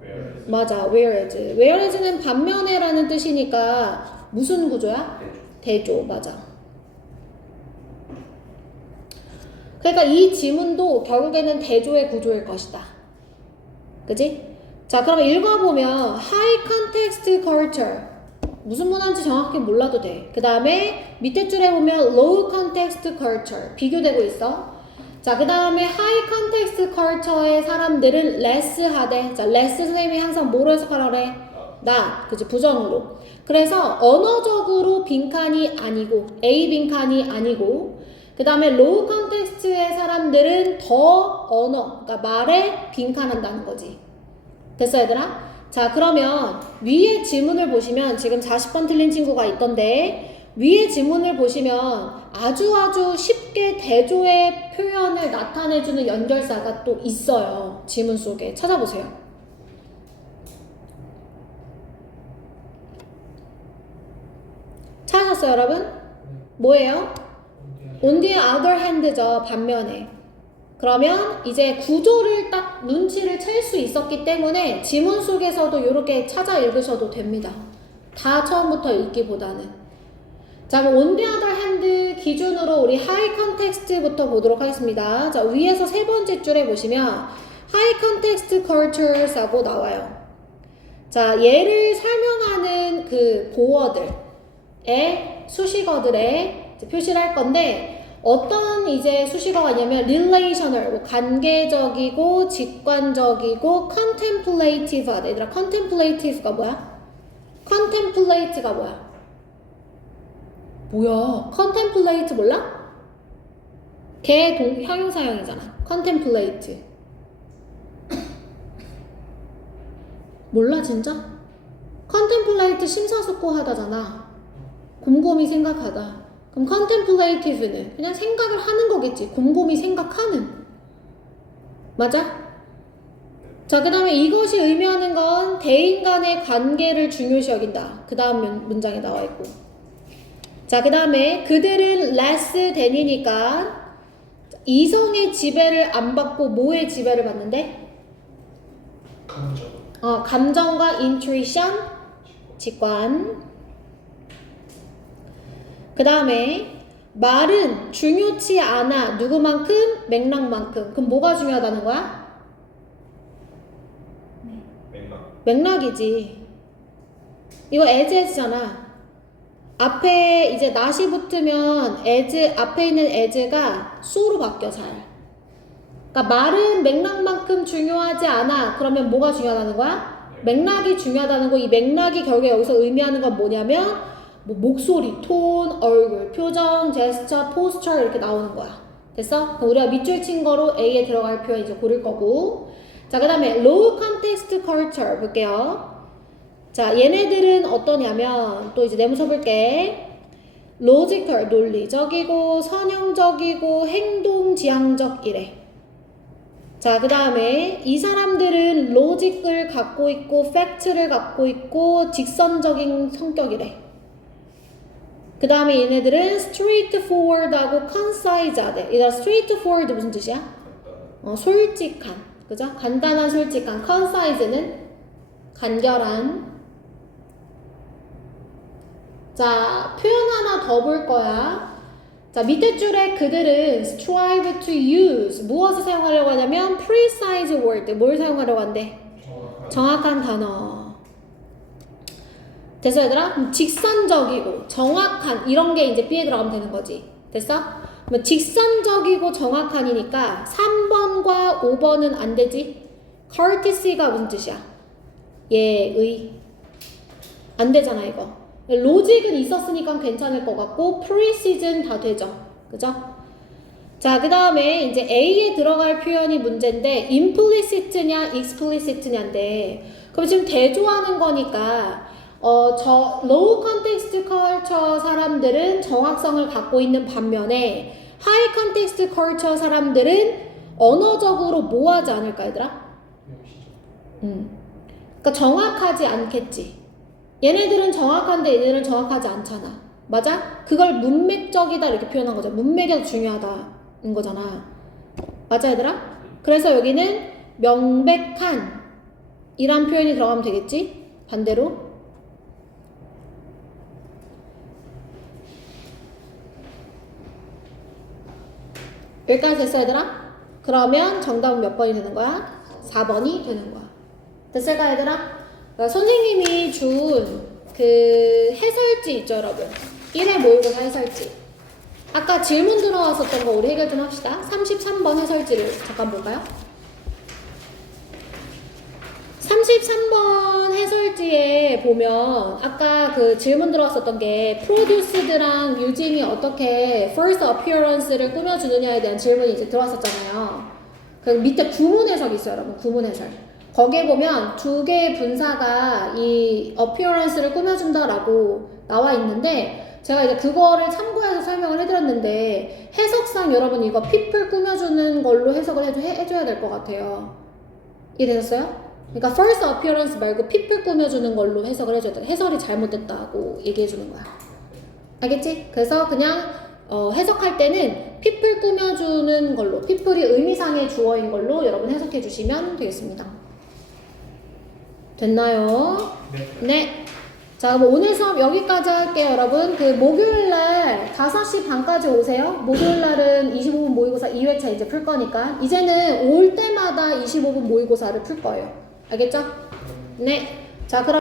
맞아, whereas. whereas는 반면에라는 뜻이니까 무슨 구조야? 대조, 맞아. 그러니까 이 지문도 결국에는 대조의 구조일 것이다. 그지? 자, 그럼 읽어보면 high context culture 무슨 문화인지 정확히 몰라도 돼. 그 다음에 밑에 줄에 보면 low context culture 비교되고 있어. 자, 그 다음에 high context culture의 사람들은 less 하대. 자, less 선생님이 항상 뭐로 해석하라 그래? not, 그치? 부정으로. 그래서 언어적으로 빈칸이 아니고 A 빈칸이 아니고 그 다음에 low context의 사람들은 더 언어, 그러니까 말에 빈칸한다는 거지. 됐어 얘들아? 자, 그러면 위에 지문을 보시면 지금 40번 틀린 친구가 있던데 위에 지문을 보시면 아주 쉽게 대조의 표현을 나타내주는 연결사가 또 있어요. 지문 속에 찾아보세요. 찾았어요, 여러분? 뭐예요? On the other hand죠, 반면에. 그러면 이제 구조를 딱 눈치를 챌 수 있었기 때문에 지문 속에서도 이렇게 찾아 읽으셔도 됩니다. 다 처음부터 읽기보다는. 자, 그럼 on the other hand 기준으로 우리 high context부터 보도록 하겠습니다. 자, 위에서 세 번째 줄에 보시면 high context cultures라고 나와요. 자, 얘를 설명하는 그 보어들의 수식어들에 표시를 할 건데 어떤 이제 수식어가 있냐면 relational, 관계적이고 직관적이고 contemplative하다. 얘들아, contemplative가 뭐야? contemplate가 뭐야? 뭐야? contemplate 몰라? 걔 형용사형이잖아. contemplate. 몰라 진짜? contemplate 심사숙고하다잖아. 곰곰이 생각하다. 그럼 contemplative는 그냥 생각을 하는 거겠지. 곰곰이 생각하는. 맞아? 자, 그 다음에 이것이 의미하는 건 대인 간의 관계를 중요시 여긴다. 그 다음 문장에 나와 있고. 자, 그 다음에 그들은 less than이니까 이성의 지배를 안 받고 뭐의 지배를 받는데? 감정과 intuition, 직관. 그 다음에 말은 중요치 않아. 누구만큼? 맥락만큼. 그럼 뭐가 중요하다는 거야? 맥락이지. 이거 as잖아. 앞에 이제 not이 붙으면 as, 앞에 있는 as가 so로 바뀌어 잘. 그러니까 말은 맥락만큼 중요하지 않아. 그러면 뭐가 중요하다는 거야? 맥락이 중요하다는 거. 이 맥락이 결국에 여기서 의미하는 건 뭐냐면 뭐 목소리, 톤, 얼굴, 표정, 제스처, 포스처 이렇게 나오는 거야. 됐어? 그럼 우리가 밑줄 친 거로 A에 들어갈 표현 이제 고를 거고. 자, 그 다음에 low context culture 볼게요. 자, 얘네들은 어떠냐면 또 이제 내문서 볼게. logical, 논리적이고 선형적이고 행동지향적 이래. 자, 그 다음에 이 사람들은 logic을 갖고 있고 fact를 갖고 있고 직선적인 성격이래. 그 다음에 얘네들은 straightforward하고 concise하대. 얘들아, straightforward 무슨 뜻이야? 솔직한. 그죠? 간단한 솔직한. concise는 간결한. 자, 표현 하나 더 볼 거야. 자, 밑에 줄에 그들은 strive to use. 무엇을 사용하려고 하냐면 precise word. 뭘 사용하려고 한대? 정확한 단어. 됐어, 얘들아? 그럼 직선적이고 정확한 이런 게 이제 B에 들어가면 되는 거지. 됐어? 그럼 직선적이고 정확한이니까 3번과 5번은 안 되지? courtesy가 무슨 뜻이야? 예의. 안 되잖아, 이거. 로직은 있었으니까 괜찮을 것 같고 precision 다 되죠. 그죠? 자, 그 다음에 이제 A에 들어갈 표현이 문제인데 implicit냐 explicit냐인데 그럼 지금 대조하는 거니까 저 low context culture 사람들은 정확성을 갖고 있는 반면에 high context culture 사람들은 언어적으로 뭐 하지 않을까, 얘들아? 그러니까 정확하지 않겠지. 얘네들은 정확한데 얘네들은 정확하지 않잖아. 맞아? 그걸 문맥적이다 이렇게 표현한 거죠. 문맥이 더 중요하다는 거잖아. 맞아, 얘들아? 그래서 여기는 명백한 이란 표현이 들어가면 되겠지? 반대로. 여기까지 됐어, 얘들아? 그러면 정답은 몇 번이 되는 거야? 4번이 되는 거야. 됐을까, 얘들아? 그러니까 선생님이 준 그 해설지 있죠, 여러분? 1회 모의고사 해설지. 아까 질문 들어왔었던 거 우리 해결 좀 합시다. 33번 해설지를 잠깐 볼까요? 33번 해설지에 보면 아까 그 질문 들어왔었던 게 produced랑 유진이 어떻게 first appearance를 꾸며주느냐에 대한 질문이 이제 들어왔었잖아요. 그 밑에 구문 해석이 있어요, 여러분. 구문 해설. 거기에 보면 두 개의 분사가 이 appearance를 꾸며준다라고 나와 있는데 제가 이제 그거를 참고해서 설명을 해드렸는데 해석상 여러분 이거 people 꾸며주는 걸로 해석을 해줘야 될 것 같아요. 이해되셨어요? 그러니까 first appearance 말고 people 꾸며주는 걸로 해석을 해줘야 돼. 해설이 잘못됐다고 얘기해주는 거야. 알겠지? 그래서 그냥 해석할 때는 people 꾸며주는 걸로, people이 의미상의 주어인 걸로 여러분 해석해 주시면 되겠습니다. 됐나요? 네. 네. 자, 그럼 오늘 수업 여기까지 할게요, 여러분. 그 목요일날 5시 반까지 오세요. 목요일날은 25분 모의고사 2회차 이제 풀 거니까. 이제는 올 때마다 25분 모의고사를 풀 거예요. 알겠죠? 네. 자, 그럼